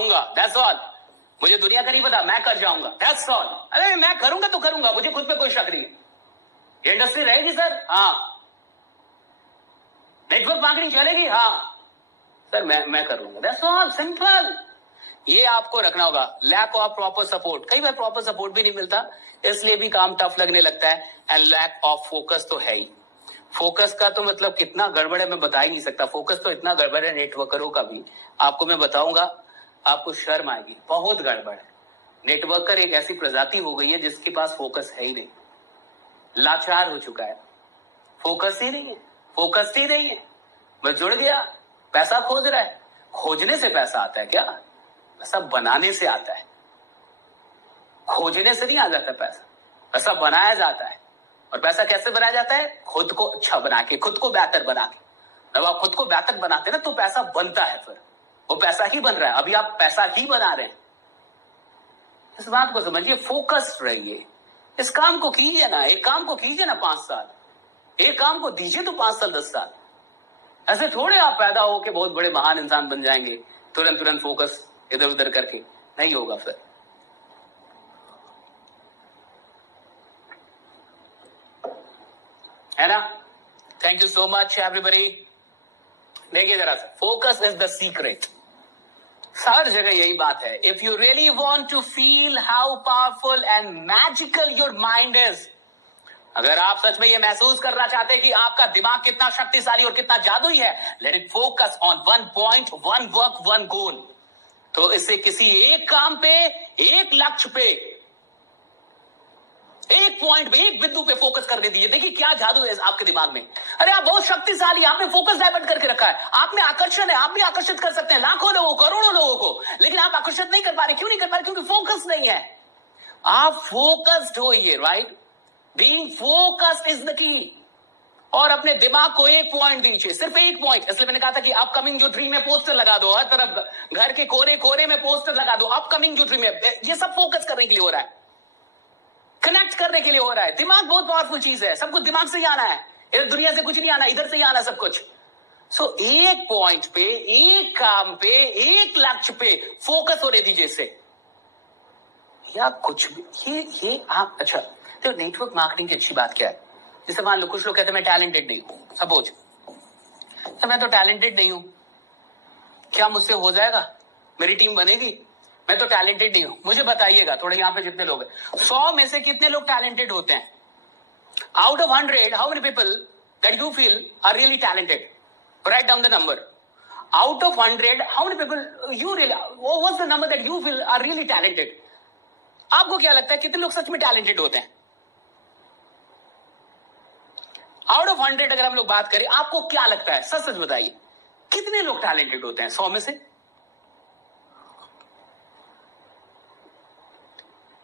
जाऊंगा, that's all. मुझे दुनिया का नहीं पता, मैं कर जाऊंगा, दैट्स ऑल। अरे मैं करूंगा तो करूंगा, मुझे खुद पे कोई शक नहीं है। ये इंडस्ट्री रहेगी सर, हाँ। नेटवर्क मार्केटिंग चलेगी, हाँ सर, मैं कर लूंगा, दैट्स ऑल, सिंपल। ये आपको रखना होगा। लैक ऑफ प्रॉपर सपोर्ट, कई बार प्रॉपर सपोर्ट भी नहीं मिलता, इसलिए भी काम टफ लगने लगता है। एंड लैक ऑफ फोकस तो है ही। फोकस का तो मतलब कितना गड़बड़ है मैं बता ही नहीं सकता। फोकस तो इतना गड़बड़ है नेटवर्करों का भी, आपको मैं बताऊंगा, आपको शर्म आएगी, बहुत गड़बड़ है। नेटवर्कर एक ऐसी प्रजाति हो गई है जिसके पास फोकस है ही नहीं, लाचार हो चुका है, फोकस ही नहीं है, फोकस ही नहीं है, बस जुड़ गया, पैसा खोज रहा है। खोजने से पैसा आता है क्या? पैसा बनाने से आता है, खोजने से नहीं आ जाता पैसा, पैसा बनाया जाता है। और पैसा कैसे बनाया जाता है? खुद को अच्छा बना के, खुद को बेहतर बना के। जब आप खुद को बेहतर बनाते हैं ना तो पैसा बनता है, फिर वो पैसा ही बन रहा है। अभी आप पैसा ही बना रहे हैं, इस बात को समझिए, फोकस्ड रहिए। इस काम को कीजिए ना, एक काम को कीजिए ना 5 साल, एक काम को दीजिए तो 5 साल 10 साल। ऐसे थोड़े आप पैदा हो के बहुत बड़े महान इंसान बन जाएंगे तुरंत फोकस इधर उधर करके, नहीं होगा फिर। है ना? Thank you so much everybody. देखिए जरा सा, फोकस इज द सीक्रेट। हर जगह यही बात है। If you really want to feel how powerful and magical your mind is, अगर आप सच में ये महसूस करना चाहते हैं कि आपका दिमाग कितना शक्तिशाली और कितना जादुई है, let it focus on 1 point, 1 work, 1 गोल। तो इससे किसी एक काम पे, एक लक्ष्य पे, एक पॉइंट पे, एक बिंदु पे फोकस करने दीजिए। देखिए क्या जादू है आपके दिमाग में। अरे आप बहुत शक्तिशाली, आपने फोकस डायवर्ट करके रखा है, आप में आकर्षण है, आप भी आकर्षित कर सकते हैं लाखों लोगों, करोड़ों लोगों को, लेकिन आप आकर्षित नहीं कर पा रहे। क्यों नहीं कर पा रहे? क्योंकि फोकस नहीं है। आप फोकस्ड होइए, right? Being focused is the key. और अपने दिमाग को एक पॉइंट दीजिए, सिर्फ एक पॉइंट। इसलिए मैंने कहा था कि अपकमिंग जो ड्रीम है पोस्टर लगा दो हर तरफ, घर के कोने कोने में पोस्टर लगा दो, अपकमिंग जो ड्रीम है। ये सब फोकस करने के लिए हो रहा है, कनेक्ट करने के लिए हो रहा है। दिमाग बहुत पावरफुल चीज है, सब कुछ दिमाग से ही आना है, इधर दुनिया से कुछ नहीं आना, इधर से ही आना सब कुछ। सो एक पॉइंट पे, एक काम पे, एक लक्ष्य पे फोकस होने दीजिए इससे, या कुछ भी। ये आप अच्छा, तो नेटवर्क मार्केटिंग की अच्छी बात क्या है? जैसे मान लो कुछ लोग कहते हैं मैं टैलेंटेड नहीं हूं, सपोज तो मैं तो टैलेंटेड नहीं हूं, क्या मुझसे हो जाएगा? मेरी टीम बनेगी? मैं तो टैलेंटेड नहीं हूं। मुझे बताइएगा थोड़े, यहां पे जितने लोग हैं 100 में से कितने लोग टैलेंटेड होते हैं? Out of 100 how many people that you feel are really talented? Write down the number. Out of 100 how many people you really, what's the number that you feel are really talented? आपको क्या लगता है कितने लोग सच में talented होते हैं? Out of 100 अगर हम लोग बात करें, आपको क्या लगता है? सच सच बताइए, कितने लोग टैलेंटेड होते हैं 100 में से?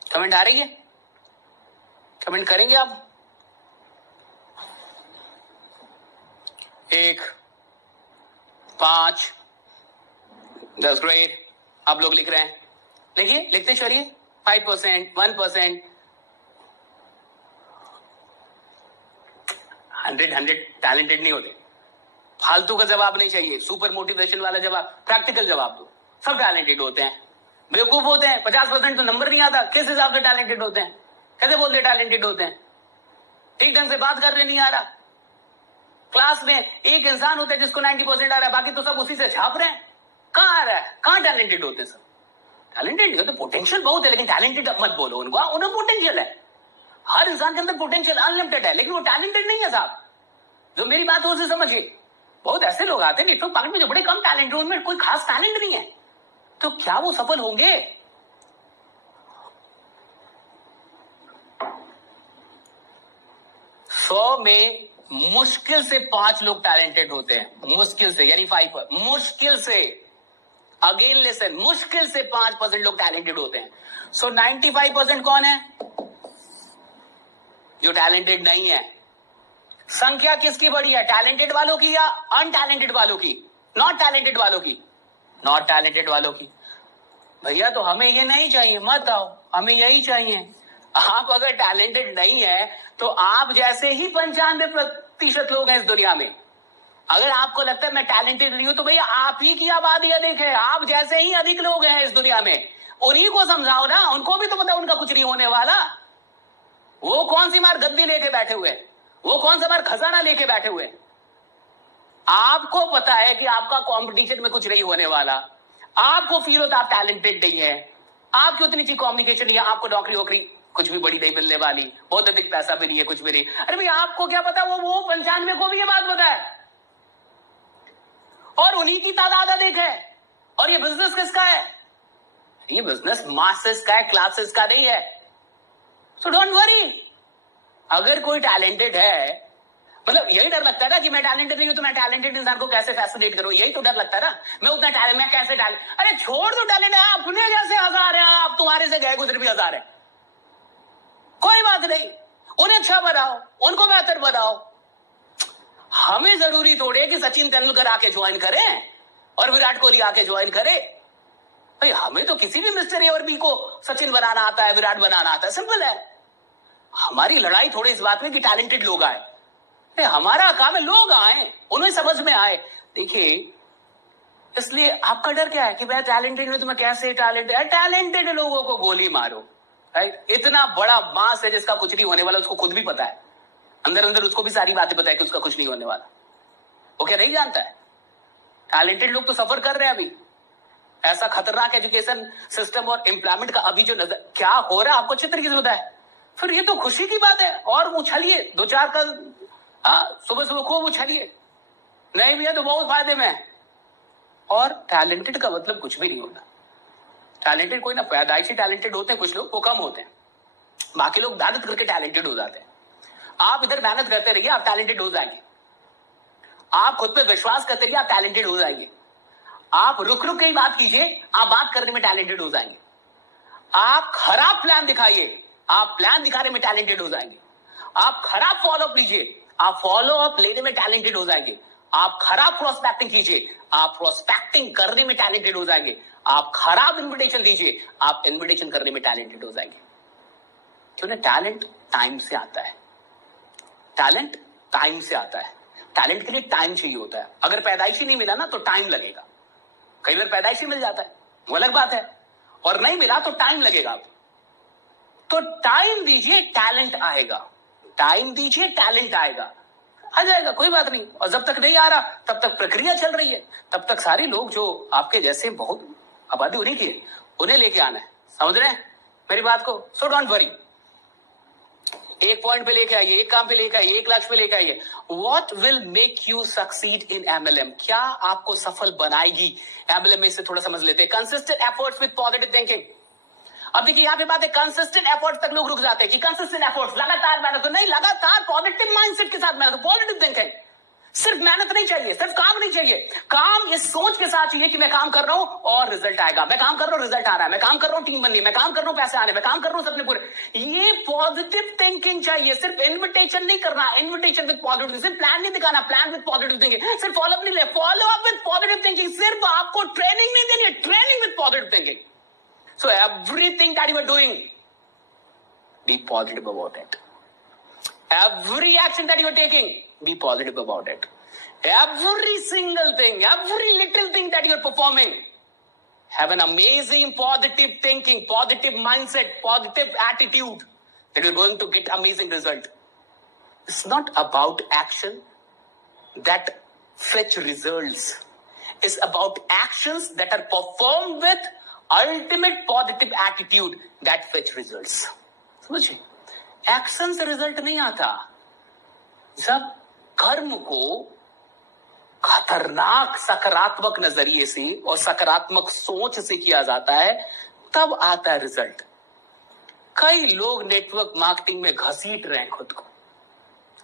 कमेंट आ रही है? कमेंट करेंगे आप? 1, 5, 10, ग्रेट। आप लोग लिख रहे हैं, लिखिए, लिखते चलिए। 5%, 1%, 100 टैलेंटेड नहीं होते। फालतू का जवाब नहीं चाहिए, सुपर मोटिवेशन वाला जवाब, प्रैक्टिकल जवाब दो। सब टैलेंटेड होते हैं, बेवकूफ होते हैं। 50% तो नंबर नहीं आता, किस हिसाब से टैलेंटेड होते हैं? कैसे बोलते टैलेंटेड होते हैं? ठीक ढंग से बात करने नहीं आ रहा। क्लास में एक इंसान होता है जिसको 90% आ रहा है, बाकी तो सब उसी से छाप रहे हैं। कहां आ रहा है? कहां टैलेंटेड होते हैं सब? टैलेंटेड नहीं होते, पोटेंशियल बहुत है, लेकिन टैलेंटेड मत बोलो उनको, उन्हें पोटेंशियल है। हर इंसान के अंदर पोटेंशियल अनलिमिटेड है, लेकिन वो टैलेंटेड नहीं है साहब। जो मेरी बात है उसे समझिए। बहुत ऐसे लोग आते हैं नेटवर्क मार्केट में जो बड़े कम टैलेंट है, उनमें कोई खास टैलेंट नहीं है, तो क्या वो सफल होंगे? सौ में मुश्किल से 5 लोग टैलेंटेड होते हैं, मुश्किल से, यानी 5, मुश्किल से। अगेन लिसन, मुश्किल से 5% लोग टैलेंटेड होते हैं। सो 95% कौन है? जो टैलेंटेड नहीं है। संख्या किसकी बड़ी है? टैलेंटेड वालों की या अनटैलेंटेड वालों की? नॉट टैलेंटेड वालों की, नॉट टैलेंटेड वालों की। भैया तो हमें ये नहीं चाहिए, मत आओ, हमें यही चाहिए। आप अगर टैलेंटेड नहीं है तो आप जैसे ही 95% लोग हैं इस दुनिया में, अगर आपको लगता है मैं टैलेंटेड नहीं हूं तो भैया आप ही की आबादी अधिक है, आप जैसे ही अधिक लोग हैं इस दुनिया में, उन्हीं को समझाओ ना, उनको भी तो पता उनका कुछ नहीं होने वाला। वो कौन सी मार गद्दी लेके बैठे हुए, वो कौन सा मार खजाना लेके बैठे हुए। आपको पता है कि आपका कंपटीशन में कुछ नहीं होने वाला, आपको फील होता आप टैलेंटेड नहीं है, आपकी उतनी अच्छी कम्युनिकेशन नहीं है, आपको नौकरी वोकरी कुछ भी बड़ी नहीं मिलने वाली, बहुत अधिक पैसा भी नहीं है, कुछ भी नहीं। अरे भाई आपको क्या पता, वो 95 को भी ये बात पता है, और उन्हीं की तादाद अधिक है। और ये बिजनेस किसका है? ये बिजनेस मासेस का है, क्लासेस का नहीं है। So don't worry. अगर कोई टैलेंटेड है, मतलब यही डर लगता है ना कि मैं टैलेंटेड नहीं हूं तो मैं टैलेंटेड इंसान को कैसे फैसिनेट करूं, यही तो डर लगता है ना। मैं उतना टैलेंट, मैं कैसे टैलेंट, अरे छोड़ दो टैलेंट है, अपने जैसे हजार है, आप तुम्हारे से गए गुजरे भी हजार है, कोई बात नहीं, उन्हें अच्छा बनाओ, उनको बेहतर बनाओ। हमें जरूरी थोड़ी है कि सचिन तेंदुलकर आके ज्वाइन करें और विराट कोहली आके ज्वाइन करे। भाई हमें तो किसी भी मिस्टर ए और बी को सचिन बनाना आता है, विराट बनाना आता है, सिंपल है। हमारी लड़ाई थोड़ी इस बात में कि टैलेंटेड लोग आए, हमारा काम है लोग आए, उन्हें समझ में आए। देखिए, इसलिए आपका डर क्या है कि मैं टैलेंटेड हूं तो मैं कैसे टैलेंटेड, टैलेंटेड लोगों को गोली मारो। राइट? इतना बड़ा मास है जिसका कुछ नहीं होने वाला, उसको खुद भी पता है, अंदर अंदर उसको भी सारी बातें पता है कि उसका कुछ नहीं होने वाला। वो क्या नहीं जानता है? टैलेंटेड लोग तो सफर कर रहे हैं अभी। ऐसा खतरनाक एजुकेशन सिस्टम और एम्प्लॉयमेंट का अभी जो नजर क्या हो रहा है, आपको अच्छी तरीके से पता है। फिर ये तो खुशी की बात है, और उछलिए 2-4 का, सुबह सुबह खूब उछलिए, नहीं भी है तो बहुत फायदे में है। और टैलेंटेड का मतलब कुछ भी नहीं होता। टैलेंटेड कोई ना, पैदाइशी टैलेंटेड होते हैं कुछ लोग, वो कम होते हैं, बाकी लोग मेहनत करके टैलेंटेड हो जाते हैं। आप इधर मेहनत करते रहिए, आप टैलेंटेड हो जाएंगे। आप खुद पे विश्वास करते रहिए, आप टैलेंटेड हो जाएंगे। आप रुक रुक के ही बात कीजिए, आप बात करने में टैलेंटेड हो जाएंगे। आप खराब प्लान दिखाइए, आप प्लान दिखाने में टैलेंटेड हो जाएंगे। आप खराब फॉलोअप लीजिए, आप फॉलोअप लेने में टैलेंटेड हो जाएंगे। आप खराब प्रोस्पेक्टिंग कीजिए, आप प्रोस्पेक्टिंग करने में टैलेंटेड हो जाएंगे। आप खराब इन्विटेशन दीजिए, आप इन्विटेशन करने में टैलेंटेड हो जाएंगे। क्यों ना? टैलेंट टाइम से आता है, टैलेंट टाइम से आता है। टैलेंट के लिए टाइम चाहिए होता है। अगर पैदाइशी नहीं मिला ना तो टाइम लगेगा। कई बार पैदाइशी मिल जाता है, वो अलग बात है, और नहीं मिला तो टाइम लगेगा। तो टाइम दीजिए, टैलेंट आएगा। टाइम दीजिए, टैलेंट आएगा, आ जाएगा, कोई बात नहीं। और जब तक नहीं आ रहा तब तक प्रक्रिया चल रही है, तब तक सारे लोग जो आपके जैसे बहुत आबादी उन्हीं की है, उन्हें लेके आना है। समझ रहे हैं मेरी बात को? So don't worry. एक पॉइंट पे लेके आइए, एक काम पे लेके आइए, एक लक्ष्य पे लेके आइए। What will make you succeed in MLM? क्या आपको सफल बनाएगी एमएलएम में? से थोड़ा समझ लेते हैं। Consistent efforts with positive thinking. अब देखिए यहाँ पे बात है, कंसिस्टेंट एफर्ट्स तक लोग रुक जाते हैं कि कंसिस्टेंट एफर्ट्स, लगातार मेहनत। तो नहीं, लगातार पॉजिटिव माइंडसेट के साथ मेहनत, पॉजिटिव थिंकिंग। सिर्फ मेहनत नहीं चाहिए, सिर्फ काम नहीं चाहिए, काम इस सोच के साथ चाहिए कि मैं काम कर रहा हूं और रिजल्ट आएगा, मैं काम कर रहा हूं रिजल्ट आ रहा है, मैं काम कर रहा हूं टीम बननी है, मैं काम कर रहा हूं पैसे आने, मैं काम कर रहा हूं सपने पूरे। ये पॉजिटिव थिंकिंग चाहिए। सिर्फ इन्विटेशन नहीं करना, इन्विटेशन विद पॉजिटिव, सिर्फ प्लान नहीं दिखाना, प्लान विद पॉजिटिव थिंकिंग, सिर्फ फॉलो अप नहीं ले, follow up with positive thinking. सिर्फ आपको ट्रेनिंग नहीं देनी है, training with positive thinking. So everything that you are doing, be positive about it. Every action that you are taking, be positive about it. Every single thing, every little thing that you are performing, have an amazing positive thinking, positive mindset, positive attitude, that you're going to get amazing result. It's not about action that fetch results. It's about actions that are performed with ultimate positive attitude that fetch results. समझिए, action से result नहीं आता। जब कर्म को खतरनाक सकारात्मक नजरिए से और सकारात्मक सोच से किया जाता है, तब आता है रिजल्ट। कई लोग नेटवर्क मार्केटिंग में घसीट रहे हैं खुद को,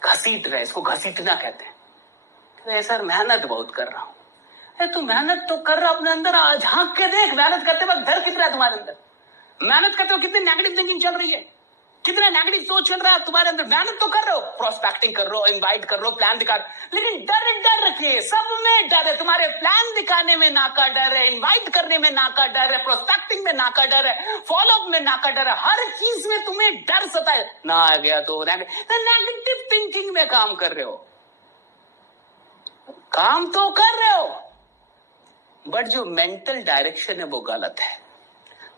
घसीट रहे, इसको घसीटना कहते हैं। सर मेहनत बहुत कर रहा हूं। तू मेहनत तो कर रहा, अपने अंदर झांक के देख, मेहनत करते वक्त डर कितना है तुम्हारे अंदर? मेहनत करते हो कितनी नेगेटिव थिंकिंग चल रही है, कितना नेगेटिव सोच चल रहा है तुम्हारे अंदर। मेहनत तो कर रहे हो, प्रोस्पेक्टिंग कर रहे हो, इनवाइट कर रहे हो, प्लान दिखा, लेकिन डर रखिए, सब में डर है। तुम्हारे प्लान दिखाने में नाका डर है, इनवाइट करने में नाका डर है, प्रोस्पेक्टिंग में नाका डर है, फॉलोअप में नाका डर है, हर चीज में तुम्हें डर सता है। ना आ गया तो नेगेटिव थिंकिंग में काम कर रहे हो। काम तो कर रहे हो, बट जो मेंटल डायरेक्शन है वो गलत है।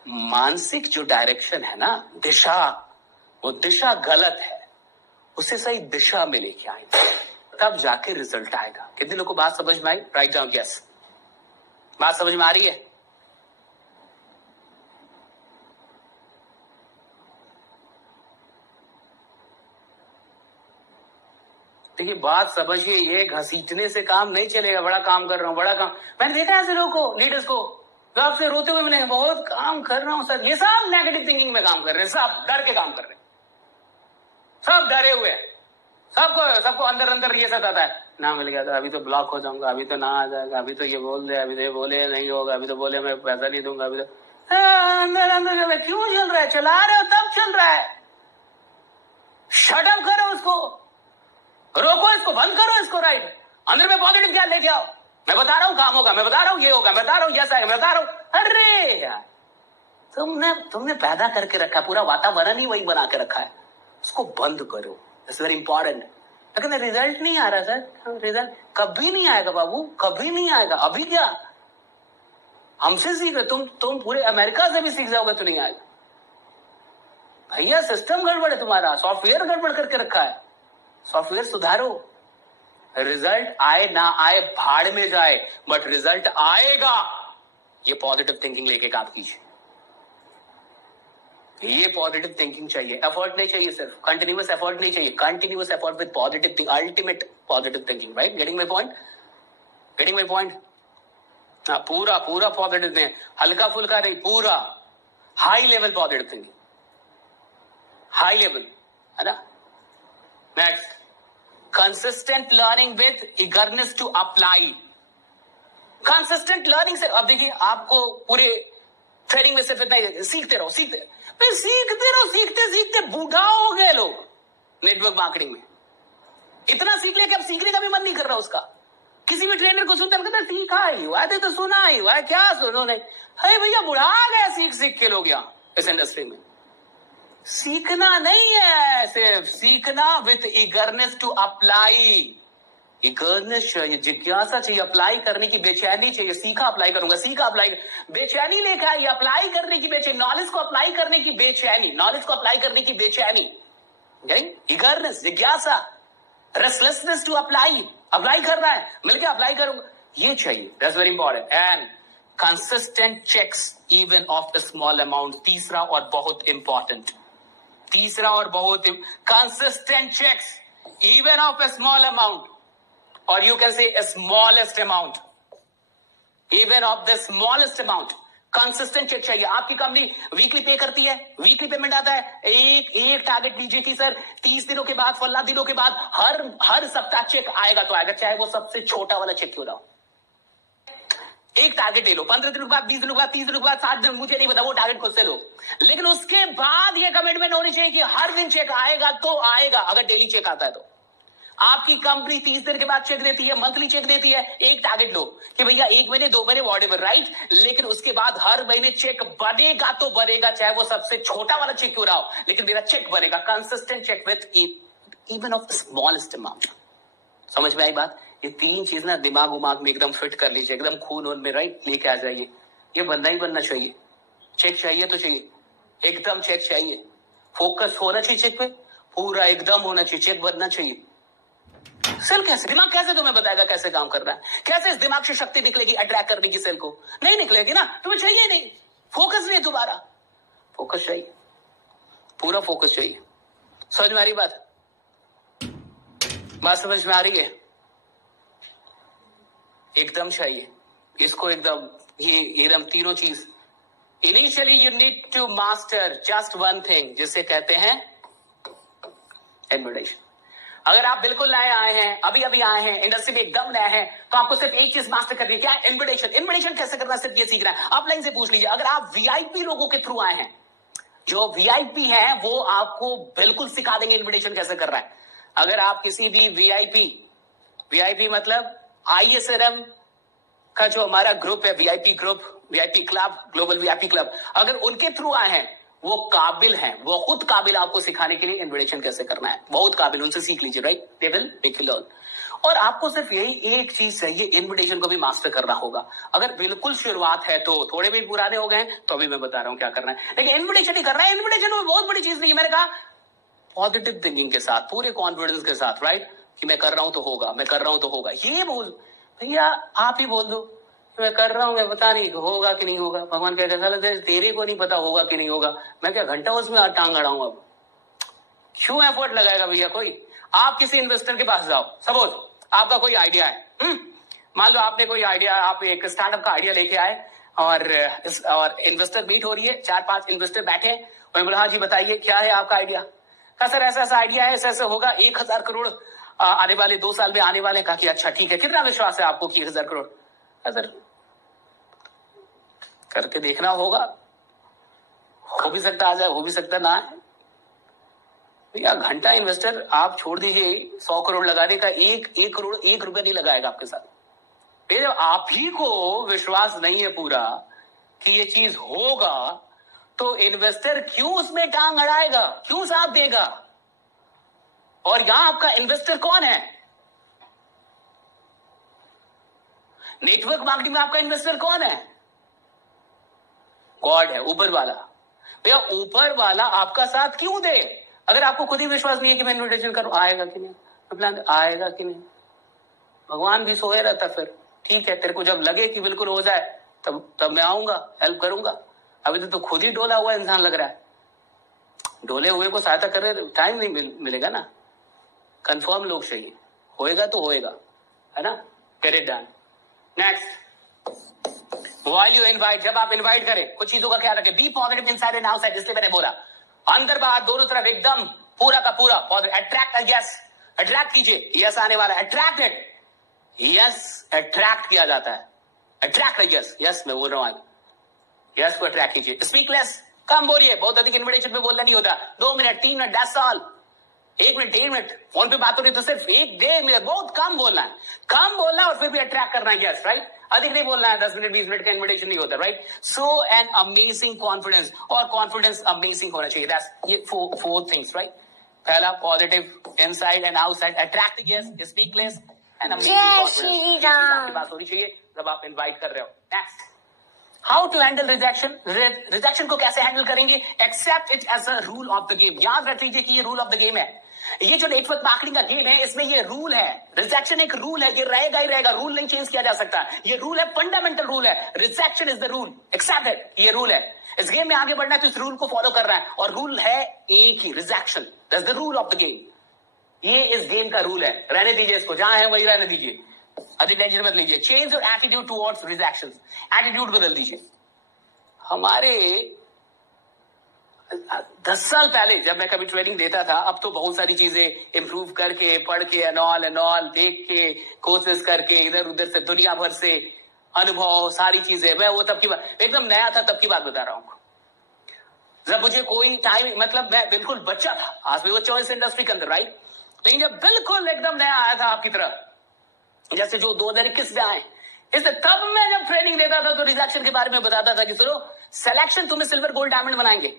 मानसिक जो डायरेक्शन है ना, दिशा, वो दिशा गलत है। उसे सही दिशा में लेके आए, तब जाके रिजल्ट आएगा। कितने लोगों को बात समझ में आई? Write down yes. बात समझ में आ रही है? देखिए बात समझिए, ये घसीटने से काम नहीं चलेगा। बड़ा काम कर रहा हूं, बड़ा काम। मैंने देखा है ऐसे लोगों को, लीडर्स को, जो आपसे रोते हुए मिले, बहुत काम कर रहा हूं सर। ये सब नेगेटिव थिंकिंग में काम कर रहे हैं, सब डर के काम कर रहे हैं, सब डरे हुए हैं। सबको अंदर अंदर ये सताता है, ना मिल गया था, अभी तो ब्लॉक हो जाऊंगा, अभी तो ना आ जाएगा, अभी तो ये बोल दे, अभी तो ये बोले नहीं होगा, अभी तो बोले मैं पैसा नहीं दूंगा, अभी तो अंदर अंदर क्यों चल रहा है? चला रहे हो तब चल रहा है। शट अप करो उसको, रोको इसको, बंद करो इसको। राइट, अंदर में पॉजिटिव क्या लेके आओ। मैं बता रहा हूं काम होगा, मैं बता रहा हूं ये होगा, मैं बता रहा हूं जैसा है, मैं बता रहा हूं। अरे यार, तुमने पैदा करके रखा है, पूरा वातावरण ही वही बना के रखा है, उसको बंद करो। It's very important. लेकिन रिजल्ट नहीं आ रहा सर, रिजल्ट कभी नहीं आएगा बाबू, कभी नहीं आएगा। अभी क्या हमसे सीख रहे, तुम पूरे अमेरिका से भी सीख जाओगे तो नहीं आएगा भैया। सिस्टम गड़बड़ है तुम्हारा, सॉफ्टवेयर गड़बड़ करके रखा है, सॉफ्टवेयर सुधारो। रिजल्ट आए ना आए भाड़ में जाए, बट रिजल्ट आएगा। ये पॉजिटिव थिंकिंग लेके काम कीजिए। ये पॉजिटिव थिंकिंग चाहिए, एफर्ट नहीं चाहिए, सिर्फ कंटिन्यूअस एफर्ट नहीं चाहिए, continuous effort with positive thinking, ultimate positive thinking. Right, getting my point, getting my point. पूरा पूरा पॉजिटिव नहीं, हल्का फुल्का नहीं, पूरा high level positive thinking, high level, है ना। Next, consistent learning with eagerness to apply. Consistent learning से, अब देखिए आपको पूरे ट्रेनिंग में सिर्फ इतना सीखते रहो, सीखते सीखते बूढ़ा हो गए लोग नेटवर्क मार्केटिंग में। इतना सीख लिया कि अब सीखने का भी मन नहीं कर रहा उसका। किसी भी ट्रेनर को सुनते कहते सीखा ही हुआ है तो सुना ही हुआ है, क्या सुनो नहीं। अरे भैया बुढ़ा गया सीख के लोग यहाँ इस इंडस्ट्री में। सीखना नहीं है, सिर्फ सीखना with eagerness to apply. Eagerness चाहिए, जिज्ञासा चाहिए, अप्लाई करने की बेचैनी चाहिए। सीखा अप्लाई करूंगा, सीखा अप्लाई, बेचैनी लेकर आई, अप्लाई करने की बेचैनी, नॉलेज को अप्लाई करने की बेचैनी, नॉलेज को अप्लाई करने की बेचैनी। ईगरनेस, जिज्ञासा, रेस्टलेसनेस टू अप्लाई, अप्लाई करना है, मिल गया अप्लाई करूंगा, ये चाहिए। That's very important. And consistent checks even of the small amount. तीसरा और बहुत इंपॉर्टेंट, तीसरा और बहुत consistent checks even of a small amount, or you can say a smallest amount, even of the smallest amount. Consistent check चाहिए। आपकी company weekly पे करती है, वीकली पेमेंट आता है, एक टारगेट लीजिए कि सर 30 दिनों के बाद, 15 दिनों के बाद हर सप्ताह चेक आएगा तो आएगा, चाहे वो सबसे छोटा वाला चेक क्यों ना हो। एक टारगेट ले लो, 15 दिनों के बाद, 20 दिनों के बाद, 30 दिनों के बाद, 7 दिन, मुझे नहीं पता, वो टारगेट खुद से लो। लेकिन उसके बाद ये कमिटमेंट होनी चाहिए कि हर दिन चेक आएगा तो आएगा। अगर डेली चेक आता है तो आपकी कंपनी 30 दिन के बाद चेक देती है, मंथली चेक देती है, एक टारगेट लो कि भैया 1 महीने 2 महीने वॉटेवर, राइट। लेकिन उसके बाद हर महीने चेक बनेगा तो बनेगा, चाहे वो सबसे छोटा वाला चेक क्यों रहा हो, लेकिन मेरा चेक बनेगा। Consistent check with even of smallest amount. समझ में आई बात? ये 3 चीज ना दिमाग उमाग में एकदम फिट कर लीजिए, एकदम खून वून में राइट लेके आ जाइए। ये बनना ही बनना चाहिए। चेक चाहिए तो चाहिए, एकदम चेक चाहिए, फोकस होना चाहिए चेक पे, पूरा एकदम होना चाहिए, चेक बनना चाहिए। सेल कैसे, दिमाग कैसे तुम्हें बताएगा कैसे काम कर रहा है? कैसे इस दिमाग से शक्ति निकलेगी अट्रैक्ट करने की? सेल को नहीं निकलेगी ना, तुम्हें चाहिए नहीं, फोकस नहीं, तुम्हारा फोकस चाहिए, पूरा फोकस चाहिए। समझ में आ रही बात? बात समझ में आ रही है? एकदम चाहिए इसको, एकदम ये एकदम तीनों चीज। Initially you need to master just one thing, जिसे कहते हैं इन्विटेशन। अगर आप बिल्कुल नए आए हैं, अभी अभी आए हैं, इंडस्ट्री में एकदम नए हैं, तो आपको सिर्फ एक चीज मास्टर करनी है, क्या है? इन्विटेशन। इन्विटेशन कैसे करना, सिर्फ ये सीखना है। अपलाइन से पूछ लीजिए, अगर आप वीआईपी लोगों के थ्रू आए हैं, जो वीआईपी है वो आपको बिल्कुल सिखा देंगे इन्विटेशन कैसे कर रहा है। अगर आप किसी भी वीआईपी मतलब ISRM का जो हमारा ग्रुप है, VIP group, VIP club, global VIP club, अगर उनके थ्रू आए हैं, वो काबिल हैं, वो खुद काबिल आपको सिखाने के लिए इन्विटेशन कैसे करना है, बहुत काबिल, उनसे सीख लीजिए, right. They will make you learn. और आपको सिर्फ यही एक चीज चाहिए, इन्विटेशन को भी मास्टर करना होगा। अगर बिल्कुल शुरुआत है तो थोड़े भी पुराने हो गए तो अभी मैं बता रहा हूं क्या करना है, लेकिन इन्विटेशन ही करना है। इन्विटेशन में बहुत बड़ी चीज नहीं है। मैंने कहा पॉजिटिव थिंकिंग के साथ, पूरे कॉन्फिडेंस के साथ, राइट, कि मैं कर रहा हूं तो होगा, मैं कर रहा हूं तो होगा। ये बोल भैया, आप ही बोल दो मैं कर रहा हूं, मैं पता नहीं होगा कि नहीं होगा। भगवान क्या कहता है, तेरे को नहीं पता होगा कि नहीं होगा, मैं क्या घंटा उसमें टांग अड़ाऊं? अब क्यों एफर्ट लगाएगा भैया कोई? आप किसी इन्वेस्टर के पास जाओ, सपोज आपका कोई आइडिया है, मान लो आपने कोई आइडिया, आप एक स्टार्टअप का आइडिया लेके आए और इन्वेस्टर मीट हो रही है, 4-5 इन्वेस्टर बैठे हैं, उन्होंने बोला हाँ जी बताइए क्या है आपका आइडिया? कहा सर ऐसा ऐसा आइडिया है, ऐसा ऐसा होगा, 1000 करोड़ आने वाले 2 साल में आने वाले। कहा कि अच्छा ठीक है, कितना विश्वास है आपको कि 1000 करोड़? सर करके देखना होगा, हो भी सकता आ जाए, हो भी सकता ना आए। भैया घंटा इन्वेस्टर आप छोड़ दीजिए 100 करोड़ लगाने का, 1 करोड़ 1 रुपया नहीं लगाएगा आपके साथ। जब आप ही को विश्वास नहीं है पूरा कि ये चीज होगा, तो इन्वेस्टर क्यों उसमें टांग अड़ाएगा, क्यों साथ देगा? और यहां आपका इन्वेस्टर कौन है? नेटवर्क मार्केटिंग में आपका इन्वेस्टर कौन है? गॉड है, ऊपर वाला। भैया ऊपर वाला आपका साथ क्यों दे? अगर आपको खुद ही विश्वास नहीं है कि मैं इन्विटेशन करूं, आएगा कि नहीं, प्लान आएगा कि नहीं? भगवान भी सोए रहता। फिर ठीक है, तेरे को जब लगे कि बिल्कुल हो जाए तब मैं आऊंगा, हेल्प करूंगा। अभी तो खुद ही डोला हुआ इंसान लग रहा है। डोले हुए को सहायता कर रहे, टाइम नहीं मिलेगा ना। कंफर्म लोग चाहिए, होएगा तो होएगा, है ना? Get it done. Next, while you invite, जब आप इनवाइट करें कुछ चीजों का ख्याल रखें। Be positive inside and outside, इसलिए मैंने बोला अंदर बाहर दोनों तरफ एकदम पूरा का पूरा पॉजिटिव। अट्रैक्ट, यस अट्रैक्ट कीजिए, यस आने वाला, अट्रैक्ट इट, यस अट्रैक्ट किया जाता है, अट्रैक्ट, यस यस मैं बोल रहा हूं, यस को अट्रैक्ट कीजिए। स्पीक लेस, कम बोलिए, बहुत अधिक इन्विटेशन पे बोलना नहीं होता। 2 मिनट 3 मिनट 10 साल, 1 मिनट 1 मिनट फोन पे बात हो रही तो सिर्फ 1-1.5 मिनट, बहुत कम बोलना है, कम बोलना और फिर भी अट्रैक्ट करना है, यस राइट। अधिक नहीं बोलना है, 10 मिनट 20 मिनट का इन्विटेशन नहीं होता, right. So an amazing confidence, और कॉन्फिडेंस अमेजिंग होना चाहिए। दैट्स ये 4 थिंग्स, राइट। पहला positive inside and outside, attract, yes, speak less and amazing confidence. आपके पास होनी चाहिए जब आप इनवाइट कर रहे हो। Next, how to handle rejection, rejection को कैसे हैंडल करेंगे? Accept it as a rule of the game. याद रख लीजिए कि ये रूल ऑफ द गेम है। ये जो नेटवर्क मार्केटिंग का गेम है, इसमें ये रूल है। रिजेक्शन एक रूल है, ये रहेगा ही रहेगा, रूल नहीं चेंज किया जा सकता। ये रूल है, फंडामेंटल रूल है। Rejection is the rule, accept it, ये रूल है। इस गेम में आगे बढ़ना है तो इस रूल को फॉलो करना है, और रूल है एक ही, rejection. That's the rule of the game. ये इस गेम का रूल है। रहने दीजिए इसको, जहां है वही रहने दीजिए, अधिक टेंशन मत लीजिए। Change your attitude towards rejection, attitude बदल दीजिए। हमारे 10 साल पहले जब मैं कभी ट्रेनिंग देता था, अब तो बहुत सारी चीजें इंप्रूव करके, पढ़ के, एनऑल देख के, कोर्सेज करके, इधर उधर से दुनिया भर से अनुभव, सारी चीजें। मैं वो तब की बात, एकदम नया था तब की बात बता रहा हूं, जब मुझे कोई टाइम, मतलब मैं बिल्कुल बच्चा था। आज भी बच्चा हूं इस इंडस्ट्री के अंदर, राइट। लेकिन जब बिल्कुल एकदम नया आया था आपकी तरह, जैसे जो 2021 में आए, इससे तब मैं जब ट्रेनिंग देता था तो रिजेक्शन के बारे में बताता था कि सुनो, सिलेक्शन तुम्हें सिल्वर गोल्ड डायमंड बनाएंगे।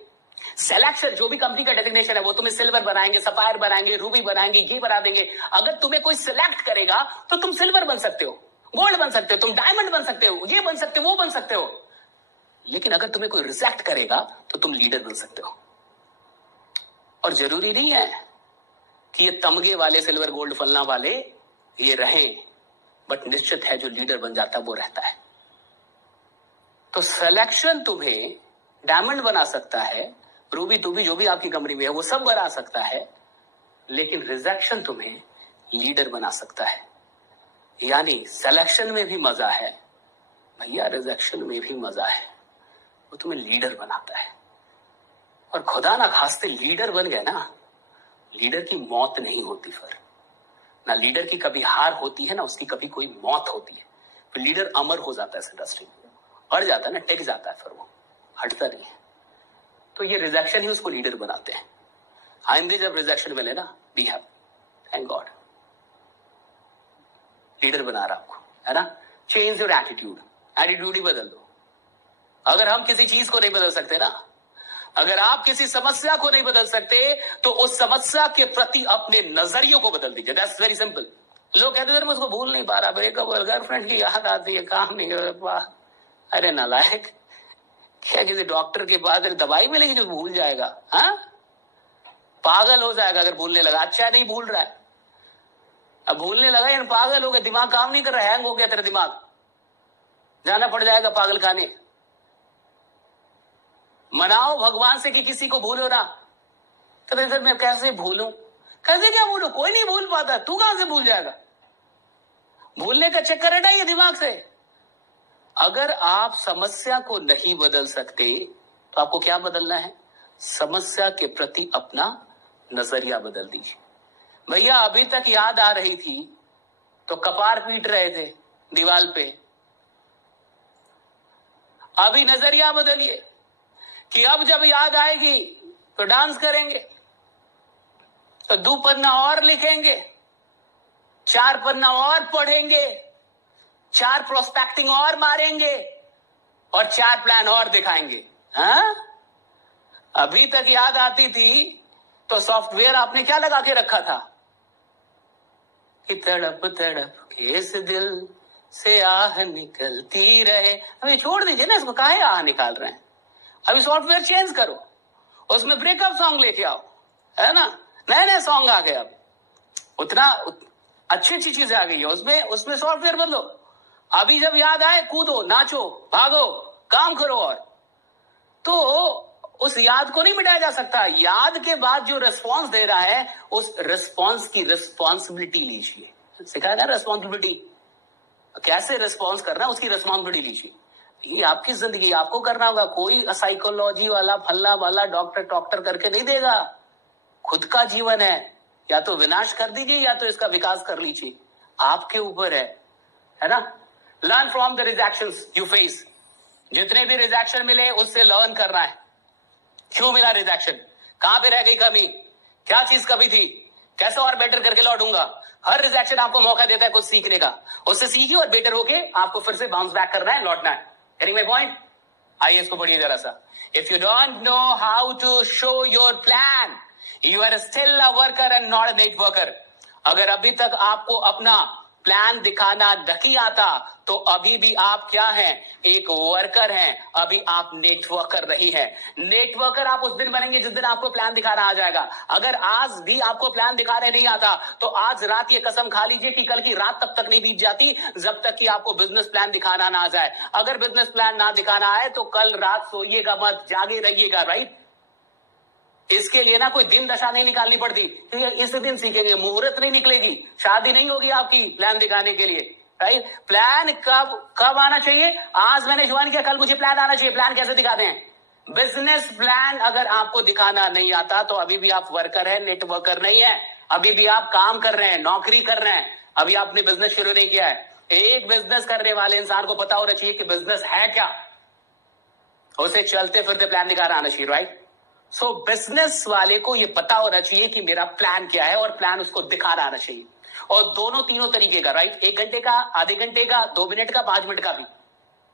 सिलेक्शन, जो भी कंपनी का डेजिग्नेशन है, वो तुम्हें सिल्वर बनाएंगे, सफायर बनाएंगे, रूबी बनाएंगे, ये बना देंगे। अगर तुम्हें कोई सिलेक्ट करेगा तो तुम सिल्वर बन सकते हो, गोल्ड बन सकते हो, तुम डायमंड बन सकते हो, ये बन सकते हो, वो बन सकते हो। लेकिन अगर तुम्हें कोई रिजेक्ट करेगा तो तुम लीडर बन सकते हो। और जरूरी नहीं है कि ये तमगे वाले, सिल्वर गोल्ड फलना वाले ये रहे, बट निश्चित है जो लीडर बन जाता है वो रहता है। तो सिलेक्शन तुम्हें डायमंड बना सकता है, रूबी टूबी जो भी आपकी कंपनी में है वो सब बना सकता है, लेकिन रिजेक्शन तुम्हें लीडर बना सकता है। यानी सिलेक्शन में भी मजा है भैया, रिजेक्शन में भी मजा है, वो तुम्हें लीडर बनाता है। और खुदा ना खास्ते लीडर बन गए ना, लीडर की मौत नहीं होती। फिर ना लीडर की कभी हार होती है, ना उसकी कभी कोई मौत होती है। फिर लीडर अमर हो जाता है इस इंडस्ट्री में, अड़ जाता है ना, टिक जाता है, फिर वो हटता नहीं है। तो ये रिजेक्शन ही उसको लीडर बनाते हैं। आइंदे जब रिजेक्शन मिले ना, be happy, thank God, leader बना रहा आपको, है ना। चेंज योर एटीट्यूड, एटीट्यूड ही बदल दो। अगर हम किसी चीज को नहीं बदल सकते ना, अगर आप किसी समस्या को नहीं बदल सकते, तो उस समस्या के प्रति अपने नजरियों को बदल दीजिए। That's very simple. लोग कहते थे मैं उसको भूल नहीं पा रहा, ब्रेकअप गर्लफ्रेंड की याद आती है, काम नहीं कर। अरे नालायक, क्या किसी डॉक्टर के पास दवाई मिलेगी जो भूल जाएगा? हाँ, पागल हो जाएगा अगर भूलने लगा। अच्छा नहीं भूल रहा है, अब भूलने लगा यानी पागल हो गया, दिमाग काम नहीं कर रहा, हैंग हो गया तेरा दिमाग, जाना पड़ जाएगा पागल खाने। मनाओ भगवान से कि किसी को भूलो ना। तो सर मैं कैसे भूलूं? कैसे क्या भूलूं? कोई नहीं भूल पाता, तू कहां से भूल जाएगा? भूलने का चक्कर हटाइए दिमाग से। अगर आप समस्या को नहीं बदल सकते तो आपको क्या बदलना है? समस्या के प्रति अपना नजरिया बदल दीजिए। भैया अभी तक याद आ रही थी तो कपार पीट रहे थे दीवार पे, अभी नजरिया बदलिए कि अब जब याद आएगी तो डांस करेंगे, तो 2 पन्ना और लिखेंगे, 4 पन्ना और पढ़ेंगे, 4 प्रोस्पेक्टिंग और मारेंगे और 4 प्लान और दिखाएंगे। हाँ, अभी तक याद आती थी तो सॉफ्टवेयर आपने क्या लगा के रखा था कि तड़प तड़प के इस दिल से आह निकलती रहे। अभी छोड़ दीजिए ना इसको, काहे आह निकाल रहे हैं? अभी सॉफ्टवेयर चेंज करो, उसमें ब्रेकअप सॉन्ग लेके आओ, है ना, नए नए सॉन्ग आ गए, अब उतना अच्छी चीजें आ गई है उसमें सॉफ्टवेयर बदलो। अभी जब याद आए कूदो, नाचो, भागो, काम करो। और तो उस याद को नहीं मिटाया जा सकता। याद के बाद जो रिस्पॉन्स दे रहा है उस रिस्पॉन्स की रिस्पॉन्सिबिलिटी लीजिए। सिखाया ना रिस्पॉन्सिबिलिटी, कैसे रिस्पॉन्स करना उसकी रिस्पॉन्सिबिलिटी लीजिए। ये आपकी जिंदगी, आपको करना होगा। कोई साइकोलॉजी वाला फल्ला वाला डॉक्टर करके नहीं देगा। खुद का जीवन है, या तो विनाश कर दीजिए या तो इसका विकास कर लीजिए, आपके ऊपर है ना। Learn from the rejections you face. जितने भी रिजेक्शन मिले उससे लर्न करना है। क्यों मिला रिजेक्शन, कहां पे रह गई कमी, क्या चीज कमी थी, कैसे और बेटर करके लौटूंगा। हर रिजेक्शन आपको मौका देता है कुछ सीखने का, उससे सीखिए और बेटर होके आपको फिर से बाउंस बैक करना है, लौटना है। Getting my point? आइए इसको पढ़िए जरा सा। If you don't know how to show your plan you are still a worker and not a networker. अगर अभी तक आपको अपना प्लान दिखाना नहीं आता तो अभी भी आप क्या हैं? एक वर्कर हैं, अभी आप नेटवर्कर नहीं है। नेटवर्कर आप उस दिन बनेंगे जिस दिन आपको प्लान दिखाना आ जाएगा। अगर आज भी आपको प्लान दिखाने नहीं आता तो आज रात ये कसम खा लीजिए कि कल की रात तब तक नहीं बीत जाती जब तक कि आपको बिजनेस प्लान दिखाना ना आ जाए। अगर बिजनेस प्लान ना दिखाना आए तो कल रात सोइएगा मत, जागे रहिएगा, राइट। इसके लिए ना कोई दिन दशा नहीं निकालनी पड़ती, क्योंकि इस दिन सीखेंगे, मुहूर्त नहीं निकलेगी, शादी नहीं होगी आपकी प्लान दिखाने के लिए, राइट। प्लान कब आना चाहिए? आज मैंने ज्वाइन किया, कल मुझे प्लान आना चाहिए। प्लान कैसे दिखाते हैं? बिजनेस प्लान अगर आपको दिखाना नहीं आता तो अभी भी आप वर्कर है, नेटवर्कर नहीं है। अभी भी आप काम कर रहे हैं, नौकरी कर रहे हैं, अभी आपने बिजनेस शुरू नहीं किया है। एक बिजनेस करने वाले इंसान को पता होना चाहिए कि बिजनेस है क्या, उसे चलते फिरते प्लान दिखाना आना चाहिए, राइट। सो बिजनेस वाले को यह पता होना चाहिए कि मेरा प्लान क्या है और प्लान उसको दिखाना आना चाहिए। और दोनों तीनों तरीके का, राइट। 1 घंटे का, आधे घंटे का, 2 मिनट का, 5 मिनट का भी,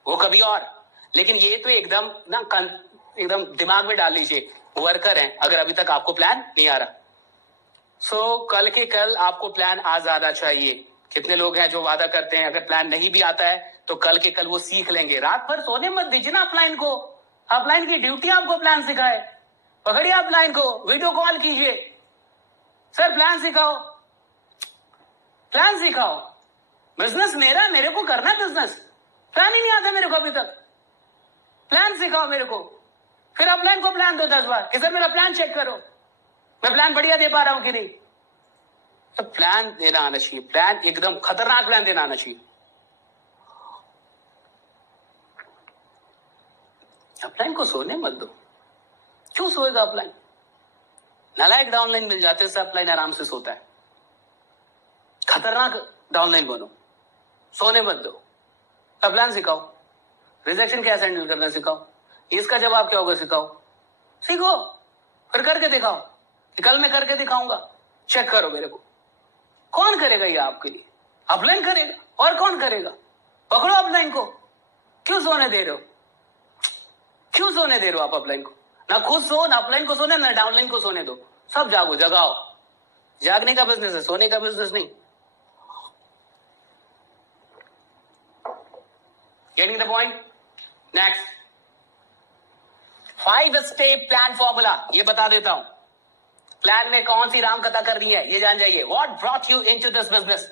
वो कभी और। लेकिन ये तो एकदम दिमाग में डाल लीजिए, वर्कर हैं अगर अभी तक आपको प्लान नहीं आ रहा। सो कल के कल आपको प्लान आ जाना चाहिए। कितने लोग हैं जो वादा करते हैं अगर प्लान नहीं भी आता है तो कल के कल वो सीख लेंगे। रात भर सोने मत दीजिए ना अपलाइन को। अपलाइन की ड्यूटी आपको प्लान सिखाए। पकड़िए अपलाइन को, वीडियो कॉल कीजिए, सर प्लान सिखाओ, प्लान सिखाओ। बिजनेस मेरा, मेरे को करना है बिजनेस, प्लान ही नहीं आता मेरे को अभी तक, प्लान सिखाओ मेरे को। फिर अपलाइन को प्लान दो 10 बार कि सर मेरा प्लान चेक करो, मैं प्लान बढ़िया दे पा रहा हूं कि नहीं। तो प्लान देना आना चाहिए, प्लान एकदम खतरनाक प्लान देना आना चाहिए। अपलाइन को सोने मत दो। क्यों सोएगा अपलाइन? नालायक डाउनलाइन मिल जाते हैं, अपलाइन आराम से सोता है। खतरनाक डाउनलाइन बनो, सोने मत दो। अपलाइन सिखाओ, रिजेक्शन कैसे हैंडल करना सिखाओ, इसका जवाब क्या होगा सिखाओ, सीखो, फिर करके दिखाओ। कल मैं करके दिखाऊंगा, चेक करो मेरे को। कौन करेगा ये आपके लिए? अपलाइन करेगा, और कौन करेगा? पकड़ो अपलाइन को। क्यों सोने दे रहे हो? क्यों सोने दे रहे हो आप अपलाइन को? ना खुद सो, ना अपलाइन को सोने, ना डाउनलाइन को सोने दो। सब जागो, जगाओ। जागने का बिजनेस है, सोने का बिजनेस नहीं। Getting the point? Next, 5 step plan formula, ये बता देता हूं। प्लान में कौन सी राम कथा करनी है ये जान जाइए। What brought you into this business?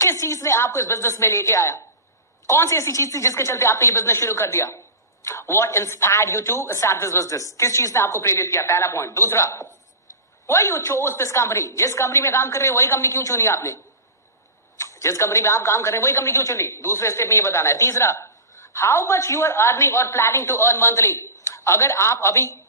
किस चीज ने आपको इस बिजनेस में लेके आया? कौन सी ऐसी चीज थी जिसके चलते आपने ये बिजनेस शुरू कर दिया? What inspired you to start this business? किस चीज ने आपको प्रेरित किया? पहला पॉइंट। दूसरा, why you chose this company? जिस कंपनी में काम कर रहे हैं वही कंपनी क्यों चुनी आपने? जिस कंपनी में आप काम कर रहे हैं वही कंपनी क्यों चुनी? दूसरे स्टेप में ये बताना है। तीसरा, how much you are earning or planning to earn monthly? अगर आप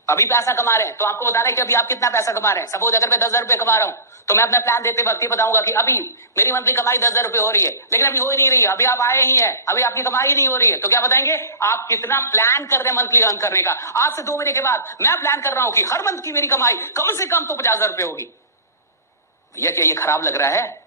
अभी पैसा कमा रहे हैं तो आपको बताना है कि अभी आप कितना पैसा कमा रहे हैं। सपोज अगर मैं 10,000 रुपए कमा रहा हूं तो मैं अपना प्लान देते वक्त ये बताऊंगा कि अभी मेरी मंथली कमाई 10,000 रुपए हो रही है, लेकिन अभी हो ही नहीं रही है, अभी आप आए ही हैं, अभी आपकी कमाई नहीं हो रही है। तो क्या बताएंगे? आप कितना प्लान कर रहे हैं मंथली अर्न करने का। आज से 2 महीने के बाद मैं प्लान कर रहा हूं कि हर मंथ की मेरी कमाई कम से कम तो 50,000 रुपए होगी। भैया क्या ये खराब लग रहा है?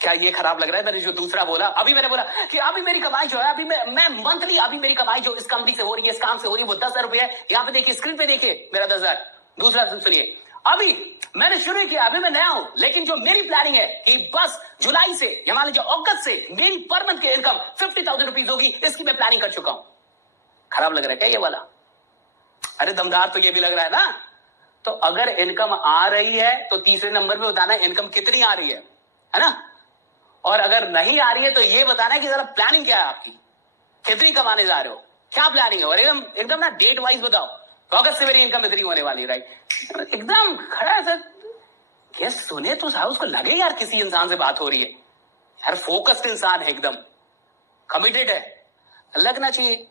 क्या ये खराब लग रहा है? मैंने जो दूसरा बोला, अभी मैंने बोला कि अभी मेरी कमाई जो है, अभी मैं मंथली, अभी मेरी कमाई जो इस कंपनी से हो रही है, इस काम से हो रही है, वो 10,000 रुपए है। यहाँ पे देखिए, स्क्रीन पे देखिए मेरा 10,000। दूसरा सुनिए, अभी मैंने शुरू किया, अभी मैं नया हूं, लेकिन जो मेरी प्लानिंग है कि बस जुलाई से या मान लीजिए अगस्त से मेरी पर मंथ की इनकम 50,000 रुपीज होगी, इसकी मैं प्लानिंग कर चुका हूं। खराब लग रहा है क्या ये वाला? अरे दमदार तो ये भी लग रहा है ना। तो अगर इनकम आ रही है तो तीसरे नंबर पे बताना है इनकम कितनी आ रही है ना? और अगर नहीं आ रही है तो ये बताना है कि जरा प्लानिंग क्या है आपकी, कितनी कमाने जा रहे हो, क्या प्लानिंग है। और एकदम ना डेट वाइज बताओ, तो अगस्त से मेरी इनकम इतनी होने वाली, राइट? एकदम खड़ा है सर। क्या सुने तो साहब उसको लगे यार किसी इंसान से बात हो रही है यार, फोकस्ड इंसान है, एकदम कमिटेड है, लगना चाहिए।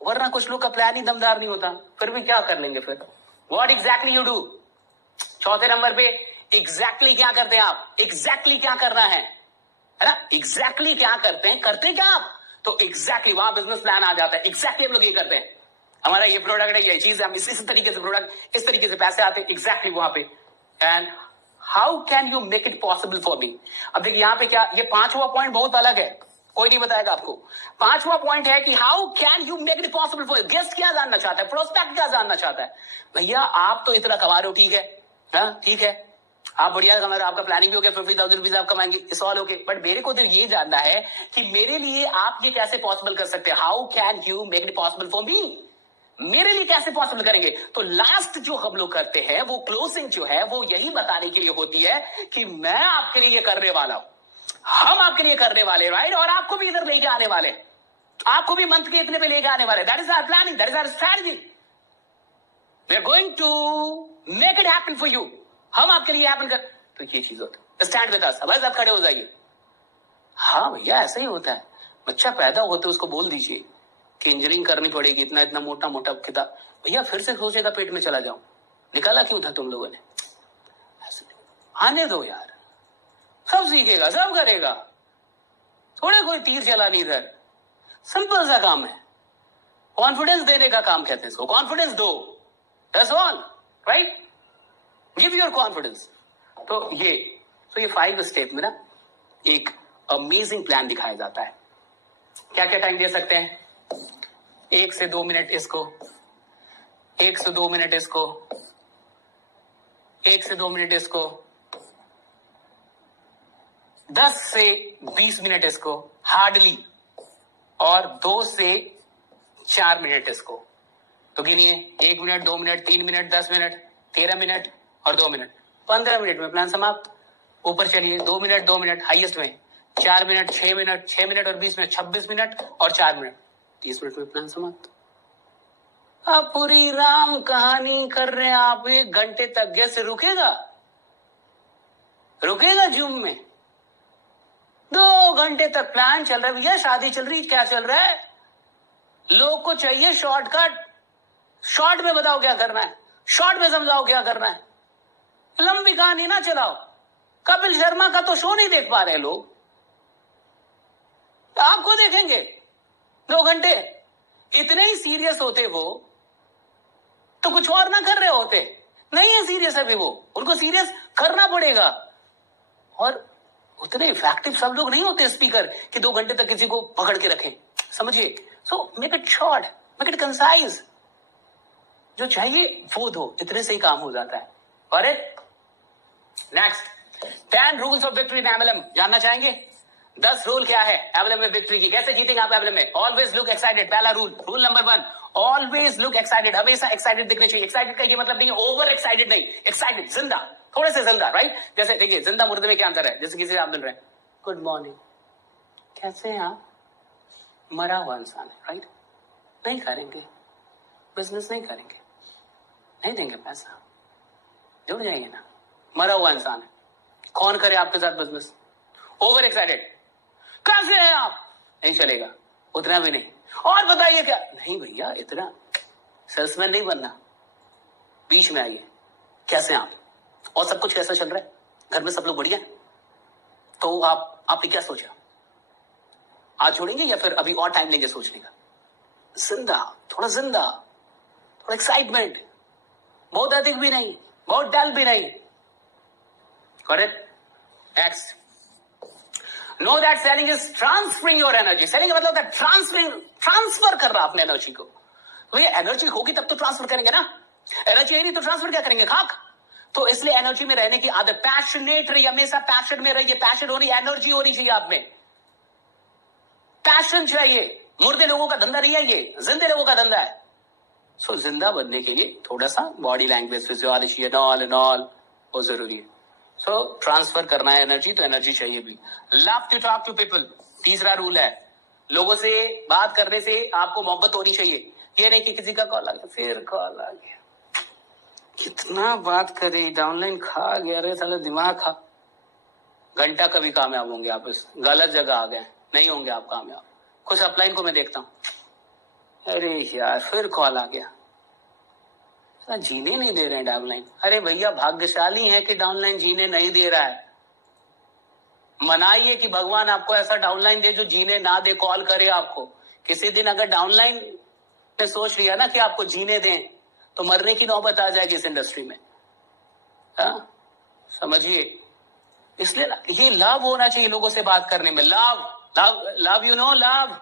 वरना कुछ लोग का प्लान ही दमदार नहीं होता, फिर भी क्या कर लेंगे फिर। What exactly you do? चौथे नंबर पे एग्जैक्टली क्या करते हैं आप? एग्जैक्टली क्या करना है ना? एग्जैक्टली क्या करते हैं, करते क्या आप? तो एग्जैक्टली वहां बिजनेस प्लान आ जाता है। एग्जैक्टली हम लोग ये करते हैं, हमारा ये प्रोडक्ट है, ये चीज है, हम इस तरीके से प्रोडक्ट, इस तरीके से पैसे आते हैं, एग्जैक्टली वहां पे। And how can you make it possible for me? अब देखिए यहाँ पे क्या, ये 5वां पॉइंट बहुत अलग है, कोई नहीं बताएगा आपको। 5वां पॉइंट है कि how can you make it possible for. Guest क्या जानना चाहता है, प्रोस्पेक्ट क्या जानना चाहता है? भैया आप तो इतना कमा रहे हो, ठीक है, ठीक है, आप बढ़िया कमा रहे हो, आपका प्लानिंग भी हो गया, 50,000 रुपीज आप कमाएंगे, इस ऑल ओके। बट मेरे को तो ये जानना है कि मेरे लिए आप ये कैसे पॉसिबल कर सकते हैं? How can you make it possible for me? मेरे लिए कैसे पॉसिबल करेंगे? तो लास्ट जो हम लोग करते हैं वो क्लोजिंग जो है वो यही बताने के लिए होती है कि मैं आपके लिए ये करने वाला हूं, हम आपके लिए करने वाले, राइट? और आपको भी इधर लेके आने वाले, आपको भी मंथ के इतने पे लेके आने वाले। That is our planning, that is our strategy. We are going to make it happen for you. हम आपके लिए हैपन कर, तो ये चीज होता है। Stand with us. बस आप खड़े हो जाइए। हाँ भैया ऐसा ही होता है। बच्चा पैदा होते उसको बोल दीजिए कि इंजीनियरिंग करनी पड़ेगी, इतना इतना मोटा मोटा किताब, भैया फिर से सोचेगा पेट में चला जाऊं, निकाला क्यों था तुम लोगों ने? ऐसे आने दो यार, सब सीखेगा, सब करेगा, थोड़े कोई तीर चलानी इधर, सिंपल सा काम है। कॉन्फिडेंस देने का काम कहते हैं इसको, कॉन्फिडेंस दो, that's all, right? Give your confidence. तो ये 5 स्टेप में ना एक अमेजिंग प्लान दिखाया जाता है। क्या क्या टाइम दे सकते हैं? 1 से 2 मिनट इसको, 1 से 2 मिनट इसको, 1 से 2 मिनट इसको, 10 से 20 मिनट इसको हार्डली, और 2 से 4 मिनट इसको। तो गिनिए, 1 minute, 2 minute, 3 minute, 10 minute, 13 minute और 2 मिनट, 15 मिनट में प्लान समाप्त। ऊपर चलिए, 2 मिनट, 2 मिनट हाईएस्ट में, 4 मिनट, 6 मिनट, 6 मिनट और 20 मिनट, 26 मिनट और 4 मिनट, 30 मिनट में प्लान समाप्त। आप पूरी राम कहानी कर रहे हैं आप 1 घंटे तक, गैस रुकेगा? रुकेगा जूम में? 2 घंटे तक प्लान चल रहा है भैया, शादी चल रही, क्या चल रहा है? लोग को चाहिए शॉर्टकट, शॉर्ट में बताओ क्या करना है, शॉर्ट में समझाओ क्या करना है, लंबी कहानी ना चलाओ। कपिल शर्मा का तो शो नहीं देख पा रहे लोग, आपको देखेंगे 2 घंटे। इतने ही सीरियस होते वो तो कुछ और ना कर रहे होते। नहीं है सीरियस अभी वो, उनको सीरियस करना पड़ेगा। और उतने इफेक्टिव सब लोग नहीं होते स्पीकर कि 2 घंटे तक किसी को पकड़ के रखें, समझिए। So make it short, make it concise, जो चाहिए वो दो, इतने से ही काम हो जाता है। और next 10 rules of victory in MLM जानना चाहेंगे? 10 रूल क्या है एमएलएम में विक्ट्री की, कैसे जीतेंगे आप एमएलएम में? ऑलवेज लुक एक्साइटेड, पहला rule number 1, always look excited, हमेशा एक्साइटेड दिखने चाहिए। एक्साइटेड का ये मतलब नहीं है ओवर एक्साइटेड नहीं, एक्साइटेड, जिंदा, थोड़े से जिंदा, राइट? जैसे देखिए जिंदा मुर्दे में क्या अंतर है? जैसे किसी से आप मिल रहे हैं, गुड मॉर्निंग, कैसे हैं आप? मरा हुआ इंसान है, राइट? नहीं करेंगे बिजनेस, नहीं करेंगे, नहीं देंगे पैसा, जुड़ जाइए ना, मरा हुआ इंसान है, कौन करे आपके साथ बिजनेस? ओवर एक्साइटेड, कैसे हैं आप? नहीं चलेगा, उतना भी नहीं, और बताइए क्या? नहीं भैया इतना सेल्समैन नहीं बनना, बीच में आइए, कैसे हैं आप? और सब कुछ कैसा चल रहा है? घर में सब लोग बढ़िया? तो आपने क्या सोचा? आज छोड़ेंगे या फिर अभी और टाइम लेंगे सोचने का? जिंदा, थोड़ा एक्साइटमेंट, बहुत अधिक भी नहीं, बहुत डल भी नहीं, correct? Next, know that selling is transferring your energy. Selling का मतलब होता है ट्रांसफर कर रहा अपने एनर्जी को। तो ये एनर्जी होगी तब तो ट्रांसफर करेंगे ना, एनर्जी है नहीं तो ट्रांसफर क्या करेंगे? खाक। तो इसलिए एनर्जी में रहने की आदत, पैशनेट रहिए, हमेशा पैशन में रहिए, पैशन होनी, एनर्जी होनी चाहिए आप में, पैशन चाहिए। मुर्दे लोगों का धंधा नहीं है ये, जिंदे लोगों का धंधा है। सो जिंदा बनने के लिए थोड़ा सा body language, physiology and all वो जरूरी है। सो ट्रांसफर करना है एनर्जी, तो एनर्जी चाहिए भी। Love to talk to people, तीसरा रूल है, लोगों से बात करने से आपको मोहब्बत होनी चाहिए। ये नहीं कि किसी का कॉल आ गया, फिर कॉल आ गया, कितना बात करे, डाउनलाइन खा गया, अरे साला दिमाग खा, घंटा कभी कामयाब होंगे आप? इस गलत जगह आ गए, नहीं होंगे आप कामयाब। कुछ अपलाइन को मैं देखता हूं, अरे यार फिर कॉल आ गया, जीने नहीं दे रहे हैं डाउनलाइन। अरे भैया भाग्यशाली है कि डाउनलाइन जीने नहीं दे रहा है, मनाइए कि भगवान आपको ऐसा डाउनलाइन दे जो जीने ना दे, कॉल करे आपको। किसी दिन अगर डाउनलाइन ने सोच लिया ना कि आपको जीने दें, तो मरने की नौबत आ जाएगी इस इंडस्ट्री में, समझिए। इसलिए ये लव होना चाहिए लोगों से बात करने में, लव यू नो, लव,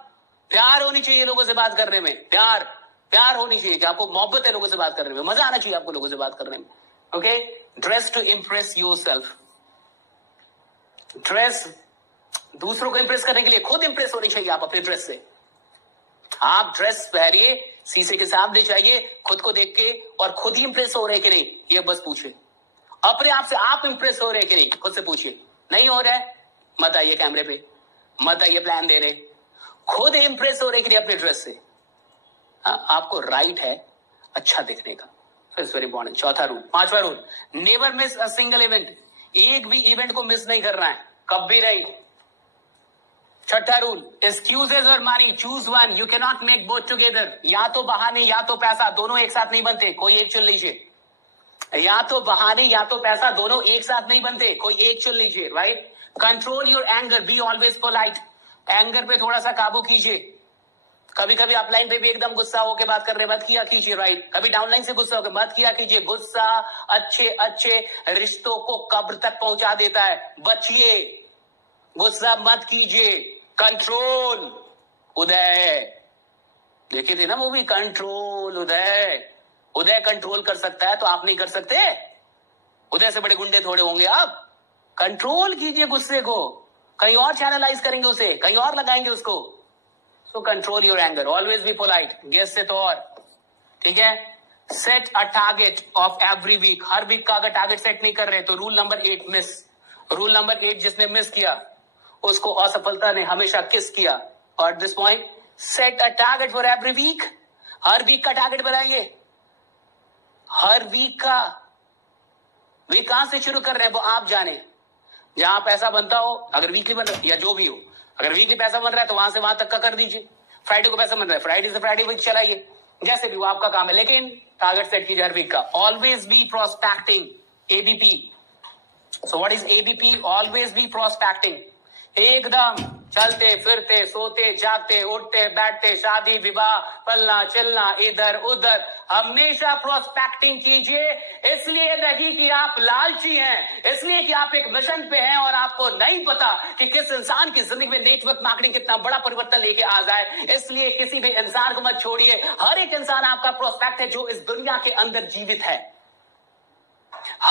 प्यार होनी चाहिए लोगों से बात करने में, प्यार होनी चाहिए कि आपको मोहब्बत है लोगों से बात करने में, मजा आना चाहिए आपको लोगों से बात करने में। Okay, dress to impress yourself, dress दूसरों को इंप्रेस करने के लिए, खुद इंप्रेस होनी चाहिए आप अपने ड्रेस से। आप ड्रेस पहनिए, शीशे के सामने जाइए, खुद को देख के, और खुद ही इंप्रेस हो रहे कि नहीं ये बस पूछिए अपने आप से। आप इंप्रेस हो रहे कि नहीं खुद से पूछिए। नहीं हो रहा है मत आइए कैमरे पे, मत आइए प्लान दे रहे, खुद इंप्रेस हो रहे कि नहीं अपने ड्रेस से। आपको राइट है अच्छा दिखने का, इट्स वेरी इंपॉर्टेंट। चौथा रूल, पांचवा rule, never miss a single event, एक भी इवेंट को मिस नहीं करना है, कभी नहीं। छठा रूल, एक्सक्यूजेज और money, choose one, you can not make both together. या तो बहाने या तो पैसा, दोनों एक साथ नहीं बनते, कोई एक चुन लीजिए। या तो बहाने या तो पैसा, दोनों एक साथ नहीं बनते, कोई एक चुन लीजिए, right? Control your anger, be always polite, anger पे थोड़ा सा काबू कीजिए। कभी कभी अपलाइन पे भी एकदम गुस्सा होकर बात कर रहे, मत किया कीजिए, राइट? कभी डाउनलाइन से गुस्सा होकर मत किया कीजिए। गुस्सा अच्छे रिश्तों को कब्र तक पहुंचा देता है, बचिए, गुस्सा मत कीजिए। कंट्रोल, उदय देखी थी ना मूवी कंट्रोल, उदय कंट्रोल कर सकता है तो आप नहीं कर सकते? उदय से बड़े गुंडे थोड़े होंगे आप। कंट्रोल कीजिए गुस्से को, कहीं और चैनलाइज करेंगे उसे, कहीं और लगाएंगे उसको। So control your anger, always be polite, गेस से तो और, ठीक है? Set a target of every week, हर वीक का अगर टारगेट सेट नहीं कर रहे तो rule number 8 miss. Rule number 8 जिसने मिस किया उसको असफलता ने हमेशा किस किया। और this point, set a target for every week, हर वीक का टारगेट बनाइए, हर वीक का। वीक कहां से शुरू कर रहे हैं वो आप जाने, जहां पैसा बनता हो, अगर वीकली बन रहा है या जो भी हो, अगर वीकली पैसा बन रहा है तो वहां से वहां तक का कर दीजिए। फ्राइडे को पैसा बन रहा है, फ्राइडे से फ्राइडे वीक चलाइए, जैसे भी वो आपका काम है, लेकिन टारगेट सेट कीजिए हर वीक का। Always be prospecting, ABP. So what is ABP? Always be prospecting, एकदम चलते फिरते, सोते जागते, उठते बैठते, शादी विवाह, पलना चलना, इधर उधर, हमेशा प्रोस्पेक्टिंग कीजिए। इसलिए नहीं कि आप लालची हैं, इसलिए कि आप एक मिशन पे हैं और आपको नहीं पता कि किस इंसान की जिंदगी में नेटवर्क मार्केटिंग कितना बड़ा परिवर्तन लेके आ जाए। इसलिए किसी भी इंसान को मत छोड़िए, हर एक इंसान आपका प्रोस्पेक्ट है जो इस दुनिया के अंदर जीवित है।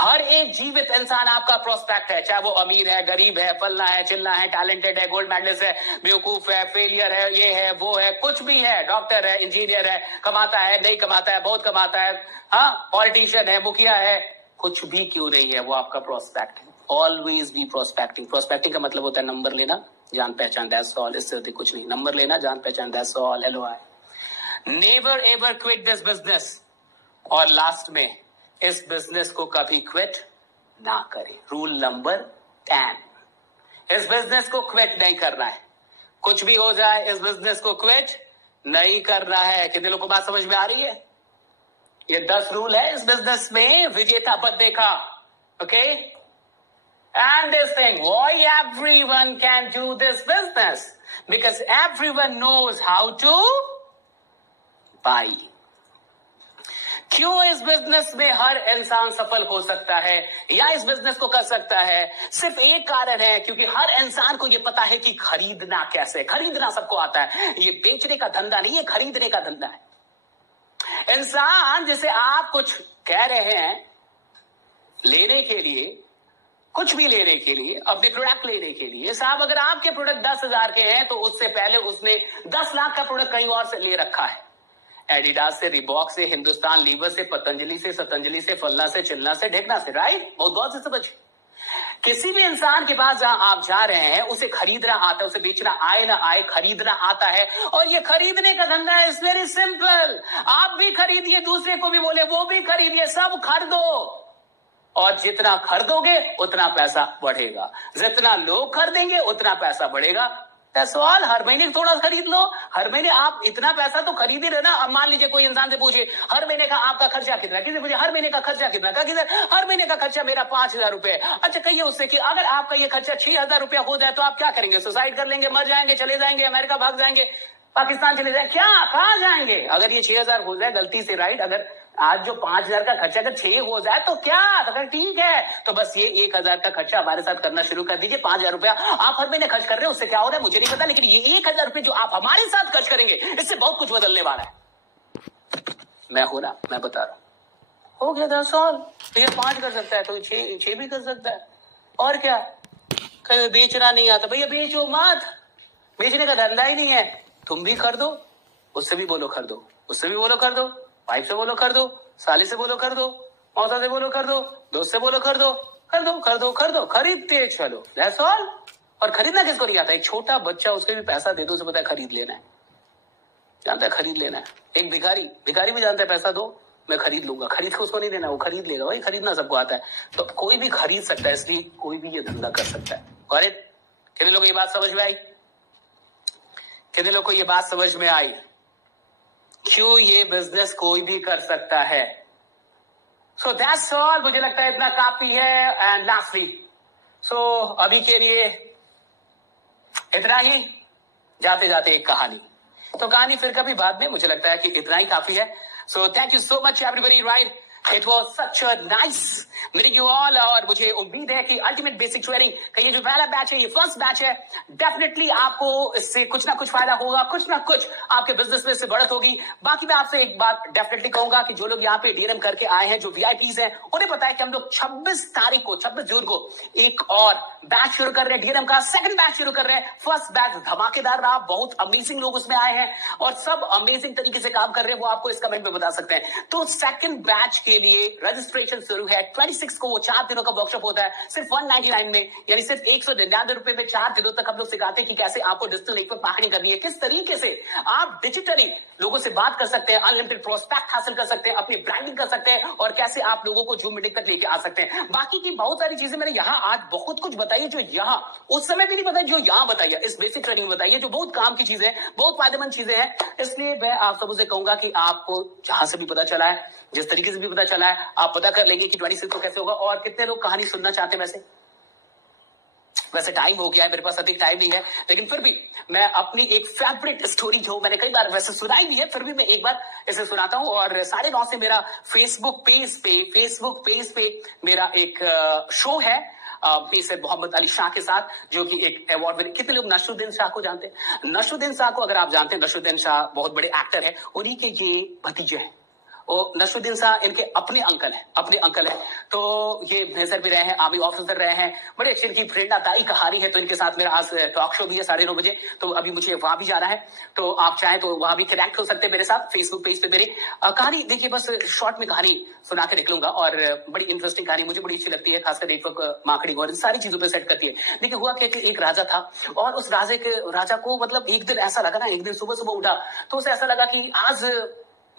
हर एक जीवित इंसान आपका प्रोस्पेक्ट है, चाहे वो अमीर है, गरीब है, फलना है, चिल्ला है, टैलेंटेड है, गोल्ड मेडलिस्ट है, बेवकूफ है, फेलियर है, ये है, वो है, कुछ भी है, डॉक्टर है, इंजीनियर है, कमाता है, नहीं कमाता है, बहुत कमाता है, हाँ, पॉलिटिशियन है, मुखिया है, कुछ भी क्यों नहीं है, वो आपका प्रोस्पेक्ट है। Always be prospecting. प्रोस्पेक्टिंग का मतलब होता है नंबर लेना, जान पहचान, दैट्स ऑल, इससे अधिक कुछ नहीं। नंबर लेना, जान पहचान, that's all. Hello hi. Never ever quit this business. और लास्ट में, इस बिजनेस को कभी क्विट ना करें। रूल नंबर 10, इस बिजनेस को क्विट नहीं करना है। कुछ भी हो जाए, इस बिजनेस को क्विट नहीं करना है। कितने लोगों को बात समझ में आ रही है? ये 10 रूल है इस बिजनेस में विजेता बनने का। Okay, and this thing, why everyone can do this business? Because everyone knows how to buy. क्यों इस बिजनेस में हर इंसान सफल हो सकता है या इस बिजनेस को कर सकता है? सिर्फ एक कारण है, क्योंकि हर इंसान को यह पता है कि खरीदना कैसे। खरीदना सबको आता है, ये बेचने का धंधा नहीं है, खरीदने का धंधा है। इंसान जैसे आप कुछ कह रहे हैं लेने के लिए, कुछ भी लेने के लिए, अपने प्रोडक्ट लेने के लिए, साहब अगर आपके प्रोडक्ट 10,000 के हैं तो उससे पहले उसने 10 लाख का प्रोडक्ट कहीं और से ले रखा है। एडिडास से, रिबॉक से, हिंदुस्तान लीवर से, पतंजलि से, सतंजलि से, फलना से, चिल्ला से, ढेकना से, राइट? बहुत गौर से समझ। किसी भी इंसान के पास जहां आप जा रहे हैं, उसे खरीदना आता है, उसे बेचना आए ना आए, खरीदना आता है। और ये खरीदने का धंधा है, इट्स वेरी सिंपल। आप भी खरीदिए, दूसरे को भी बोले वो भी खरीदिए, सब खरीदो। और जितना खरीदोगे उतना पैसा बढ़ेगा, जितना लोग खरीदेंगे उतना पैसा बढ़ेगा। That's all। हर महीने थोड़ा खरीद लो, हर महीने आप इतना पैसा तो खरीद ही रहे ना। अब मान लीजिए कोई इंसान से पूछिए हर महीने का आपका खर्चा कितना, किसी पूछे हर महीने का खर्चा कितना, किधर हर महीने का खर्चा मेरा 5,000 रुपए। अच्छा कहिए उससे कि अगर आपका ये खर्चा 6,000 रुपया हो जाए तो आप क्या करेंगे? सुसाइड कर लेंगे, मर जाएंगे, चले जाएंगे, अमेरिका भाग जाएंगे, पाकिस्तान चले जाएंगे, क्या कहां जाएंगे? अगर ये 6,000 हो जाए गलती से, राइट, अगर आज जो 5,000 का खर्चा अगर 6 हो जाए तो क्या, अगर ठीक है तो बस ये 1,000 का खर्चा हमारे साथ करना शुरू कर दीजिए। 5,000 रुपया आप हर महीने खर्च कर रहे हो, उससे क्या हो रहा है मुझे नहीं पता, लेकिन ये 1,000 रुपये जो आप हमारे साथ खर्च करेंगे इससे बहुत कुछ बदलने वाला है। मैं हो ना, मैं बता रहा हूं, हो गया 10 और तो ये 5 कर सकता है तो 6 भी कर सकता है। और क्या, कहीं बेचना नहीं आता, भैया बेचो मत, बेचने का धंधा ही नहीं है। तुम भी कर दो, उससे भी बोलो कर दो, उससे भी बोलो कर दो, वाइफ से बोलो कर दो, साली से बोलो कर दो, मौसा से बोलो कर दो, दोस्त से बोलो कर दो, कर दो कर दो कर दो, खरीदते चलो, दैट्स ऑल। और खरीदना किसको नहीं आता? एक छोटा बच्चा, उसके भी पैसा दे दो, उसे पता है खरीद लेना है, जानता है खरीद लेना है। एक भिखारी भी जानता है पैसा दो मैं खरीद लूंगा, खरीद के उसको नहीं देना, वो खरीद लेगा। भाई खरीदना सबको आता है, तो कोई भी खरीद सकता है, इसलिए कोई भी ये धंधा कर सकता है। करेक्ट? कितने लोगों को ये बात समझ में आई? कितने लोगों को ये बात समझ में आई? क्यों ये बिजनेस कोई भी कर सकता है? So that's all. मुझे लगता है इतना काफी है। एंड लास्टली, सो अभी के लिए इतना ही। जाते जाते एक कहानी, तो कहानी फिर कभी बाद में, मुझे लगता है कि इतना ही काफी है। So thank you so much everybody, right? It was such a nice meeting you all. और मुझे उम्मीद है कि अल्टीमेट बेसिक ट्रेनिंग का ये जो पहला बैच है, ये फर्स्ट बैच है, डेफिनेटली आपको इससे कुछ ना कुछ फायदा होगा, कुछ ना कुछ आपके बिजनेस में इससे बढ़त होगी। बाकी मैं आपसे एक बात डेफिनेटली कहूंगा कि जो लोग यहाँ पे डीएनएम करके आए हैं, जो वीआईपीज हैं, उन्हें पता है कि हम लोग 26 जून को एक और बैच शुरू कर रहे हैं, डीएनएम का सेकंड बैच शुरू कर रहे हैं। फर्स्ट बैच धमाकेदार रहा, बहुत अमेजिंग लोग उसमें आए हैं और सब अमेजिंग तरीके से काम कर रहे हैं, वो आपको इस कमेंट में बता सकते हैं। तो सेकंड बैच के लिए रजिस्ट्रेशन शुरू है 26 को। वो 4 दिनों का वर्कशॉप होता है सिर्फ 199 में, यानी सिर्फ 199 रुपए में 4 दिनों तक हम लोग सिखाते हैं कि कैसे आपको डिजिटल नेटवर्क मार्केटिंग करनी है, किस तरीके से आप डिजिटली लोगों से बात कर सकते हैं, अनलिमिटेड प्रोस्पेक्ट हासिल कर सकते हैं, अपनी ब्रांडिंग कर सकते हैं और कैसे आप लोगों को जूम मीटिंग तक लेके आ सकते हैं। बाकी की बहुत सारी चीजें मैंने यहाँ आज बहुत कुछ बताई, जो यहाँ उस समय भी नहीं बताई, जो यहाँ बताइए, इस बेसिक ट्रेनिंग में बताइए, जो बहुत काम की चीजें हैं, बहुत फायदेमंद चीजें हैं। इसलिए मैं आप सबों से कहूंगा कि आपको जहां से भी पता चला है, जिस तरीके से भी पता चला है, आप पता कर लेंगे कि 26 को कैसे होगा। और कितने लोग कहानी सुनना चाहते हैं? वैसे टाइम हो गया है, मेरे पास अधिक टाइम नहीं है, लेकिन फिर भी मैं अपनी एक फेवरेट स्टोरी जो मैंने कई बार वैसे सुनाई भी है, फिर भी मैं एक बार इसे सुनाता हूं। और 9:30 से मेरा फेसबुक पेज पे मेरा एक शो है से मोहम्मद अली शाह के साथ, जो कि एक अवार्ड विनिंग। कितने लोग नसरुद्दीन शाह को जानते हैं? नसरुद्दीन शाह को अगर आप जानते हैं, नसरुद्दीन शाह बहुत बड़े एक्टर है, उन्हीं के ये भतीजे हैं। वो नसरुद्दीन शाह इनके अपने अंकल है। तो ये मेजर भी रहे हैं, आर्मी ऑफिसर रहे हैं, बड़े अच्छी इनकी प्रेरणादायी कहानी है। तो इनके साथ मेरा आज टॉक शो भी है 9:30 बजे, तो अभी मुझे वहां भी जाना है। तो आप चाहें तो वहां भी कनेक्ट हो सकते हैं मेरे साथ फेसबुक पेज पे। मेरी कहानी देखिए, बस शॉर्ट में कहानी सुना के निकलूंगा, और बड़ी इंटरेस्टिंग कहानी मुझे बड़ी अच्छी लगती है, खासकर नेटवर्क मार्केटिंग और इन सारी चीजों पर सेट करती है। देखिए हुआ कि एक राजा था, और उस राजा को मतलब एक दिन ऐसा लगा ना, एक दिन सुबह सुबह उठा तो उसे ऐसा लगा कि आज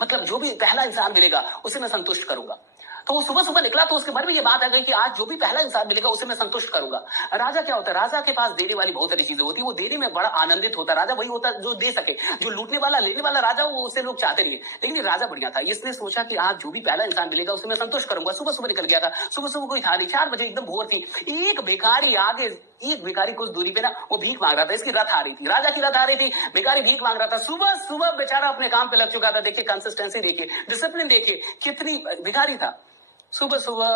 मतलब जो भी पहला इंसान मिलेगा उसे मैं संतुष्ट करूंगा। तो वो सुबह सुबह निकला, तो उसके मन में ये बात आ गई कि आज जो भी पहला इंसान मिलेगा उसे मैं संतुष्ट करूंगा। राजा क्या होता है, राजा के पास देने वाली बहुत सारी चीजें होती है, वो देने में बड़ा आनंदित होता है। राजा वही होता है जो दे सके, जो लूटने वाला लेने वाला राजा वो उसे लोग चाहते नहीं है। लेकिन ये राजा बढ़िया था, इसने सोचा कि आज जो भी पहला इंसान मिलेगा उसे मैं संतुष्ट करूंगा। सुबह सुबह निकल गया था, सुबह सुबह कोई था नहीं, 4 बजे एकदम भोर थी। एक भिखारी कुछ दूरी पे ना वो भीख मांग रहा था, इसकी रथ आ रही थी, राजा की रथ आ रही थी, भिखारी भीख मांग रहा था। सुबह सुबह बेचारा अपने काम पे लग चुका था। देखिए कंसिस्टेंसी देखिए, डिसिप्लिन देखिए, कितनी भिखारी था। सुबह सुबह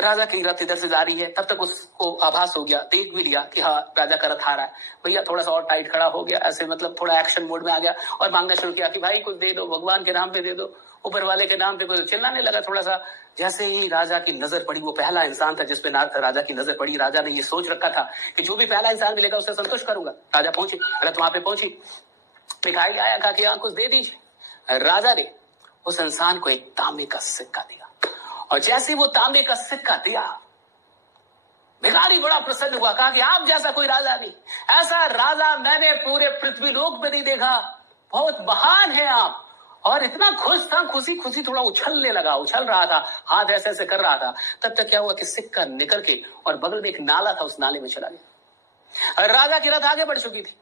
राजा की रथ इधर से जा रही है, तब तक उसको आभास हो गया, देख भी लिया कि हाँ राजा का रथ आ रहा है। भैया थोड़ा सा और टाइट खड़ा हो गया, ऐसे मतलब थोड़ा एक्शन मोड में आ गया, और मांगना शुरू किया कि भाई कुछ दे दो, भगवान के नाम पे दे दो, ऊपर वाले के नाम पे। कुछ चिल्लाने लगा थोड़ा सा। जैसे ही राजा की नजर पड़ी, वो पहला इंसान था जिसपे राजा की नजर पड़ी। राजा ने ये सोच रखा था कि जो भी पहला इंसान मिलेगा उससे संतुष्ट करूंगा। राजा पहुंचे, रथ वहां पे पहुंची, भिखारी आया, कहा कि कुछ दे दीजिए। राजा ने उस इंसान को एक तांबे का सिक्का दिया, और जैसे वो तांबे का सिक्का दिया, भिखारी बड़ा प्रसन्न हुआ, कहा कि आप जैसा कोई राजा नहीं, ऐसा राजा मैंने पूरे पृथ्वी लोक में नहीं देखा, बहुत महान है आप। और इतना खुश था, खुशी खुशी थोड़ा उछल रहा था, हाथ ऐसे ऐसे कर रहा था। तब तक क्या हुआ कि सिक्का निकल के और बगल में एक नाला था, उस नाले में चला गया। राजा की रथ आगे बढ़ चुकी थी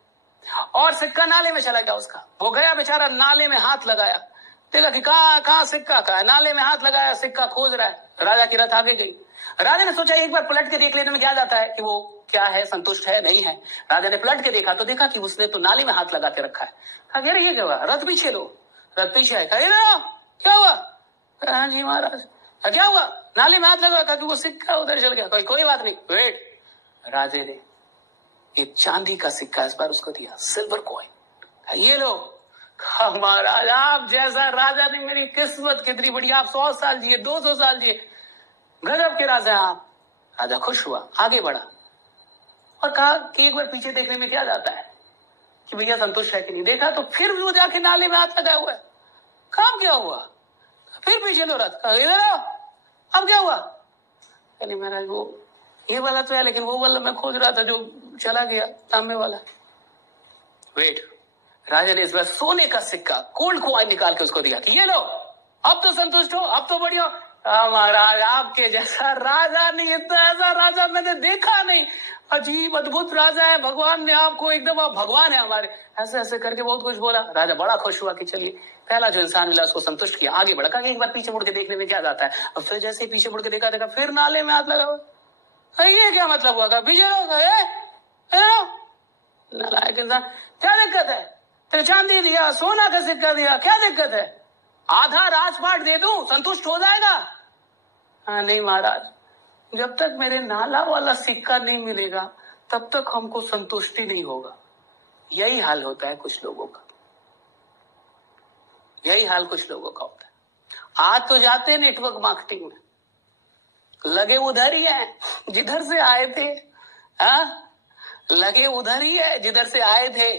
और सिक्का नाले में चला गया उसका। वो गया बेचारा, नाले में हाथ लगाया, देखा कि कहाँ सिक्का का है, नाले में हाथ लगाया, सिक्का खोज रहा है। राजा की रथ आगे गई। राजा ने सोचा एक बार पलट के देख लेने में क्या जाता है कि वो क्या है, संतुष्ट है नहीं है। राजा ने पलट के देखा तो देखा कि उसने तो नाले में हाथ लगा के रखा है। कहा यार ये क्या हुआ, रथ पीछे लो। रथ पीछे है, क्या हुआ? हाँ जी महाराज। क्या हुआ? नाले में हाथ लगा, कहा कि वो सिक्का उधर चल गया। कोई बात नहीं, वेट। राजे ने एक चांदी का सिक्का इस बार उसको दिया, सिल्वर कॉइन, ये लो। महाराज आप जैसा राजा ने, मेरी किस्मत कितनी बड़ी, आप 100 साल जिए, 200 साल जिए, गजब के राजा आप। राजा खुश हुआ, आगे बढ़ा और कहा कि एक बार पीछे देखने में क्या जाता है कि भैया संतुष्ट है कि नहीं। देखा तो फिर वो जाके नाले में हाथ लगा हुआ है। काम क्या हुआ? फिर पीछे लो रथ, इधर आओ, अब क्या हुआ? नहीं महाराज वो ये वाला तो है, लेकिन वो वाला मैं खोज रहा था जो चला गया, तांबे वाला। वेट, राजा ने इस बार सोने का सिक्का, गोल्ड कॉइन निकाल के उसको दिया कि ये लो, अब तो संतुष्ट हो, अब तो बढ़िया। महाराज आपके जैसा राजा नहीं, इतना ऐसा राजा मैंने देखा नहीं, अजीब अद्भुत राजा है, भगवान ने आपको एकदम, आप भगवान है हमारे, ऐसे ऐसे करके बहुत कुछ बोला। राजा बड़ा खुश हुआ कि चलिए पहला जो इंसान मिला उसको संतुष्ट किया, आगे बढ़ा। कहा एक बार पीछे मुड़ के देखने में क्या जाता है। अब फिर जैसे ही पीछे मुड़ के देखा फिर नाले में हाथ लगा हुआ। ये क्या मतलब हुआ? कहा पीछे नालायक इंसान, क्या दिक्कत है? तेरे चांदी दिया, सोना का सिक्का दिया, क्या दिक्कत है? आधा राजपाट दे दूं, संतुष्ट हो जाएगा? हाँ नहीं महाराज, जब तक मेरे नाला वाला सिक्का नहीं मिलेगा तब तक हमको संतुष्टि नहीं होगा। यही हाल होता है कुछ लोगों का, यही हाल कुछ लोगों का होता है। आज तो जाते नेटवर्क मार्केटिंग में, लगे उधर ही है जिधर से आए थे। लगे उधर ही है जिधर से आए थे,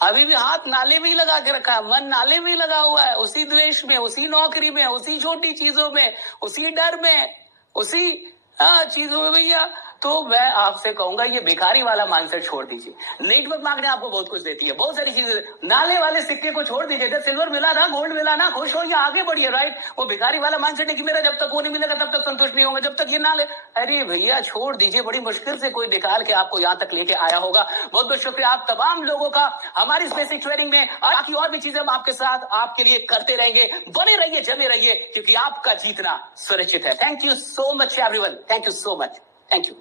अभी भी हाथ नाले में ही लगा के रखा है, मन नाले में ही लगा हुआ है, उसी द्वेष में, उसी नौकरी में, उसी छोटी चीजों में, उसी डर में, उसी चीजों में। भैया तो मैं आपसे कहूंगा ये भिखारी वाला माइंडसेट छोड़ दीजिए। नेटवर्क मार्केटिंग आपको बहुत कुछ देती है, बहुत सारी चीजें। नाले वाले सिक्के को छोड़ दीजिए, जब सिल्वर मिला ना, गोल्ड मिला ना, खुश हो या आगे बढ़िए, राइट। वो भिखारी वाला माइंडसेट है कि मेरा जब तक वो नहीं मिलेगा तब तक संतुष्ट नहीं होगा, जब तक ये नाले। अरे भैया छोड़ दीजिए, बड़ी मुश्किल से कोई निकाल के आपको यहाँ तक लेके आया होगा। बहुत बहुत शुक्रिया आप तमाम लोगों का हमारी इस बेसिक ट्रेनिंग में। बाकी और भी चीजें हम आपके साथ आपके लिए करते रहेंगे। बने रहिए, जमे रहिए, क्योंकि आपका जीतना सुनिश्चित है। Thank you so much everyone, thank you so much, thank you.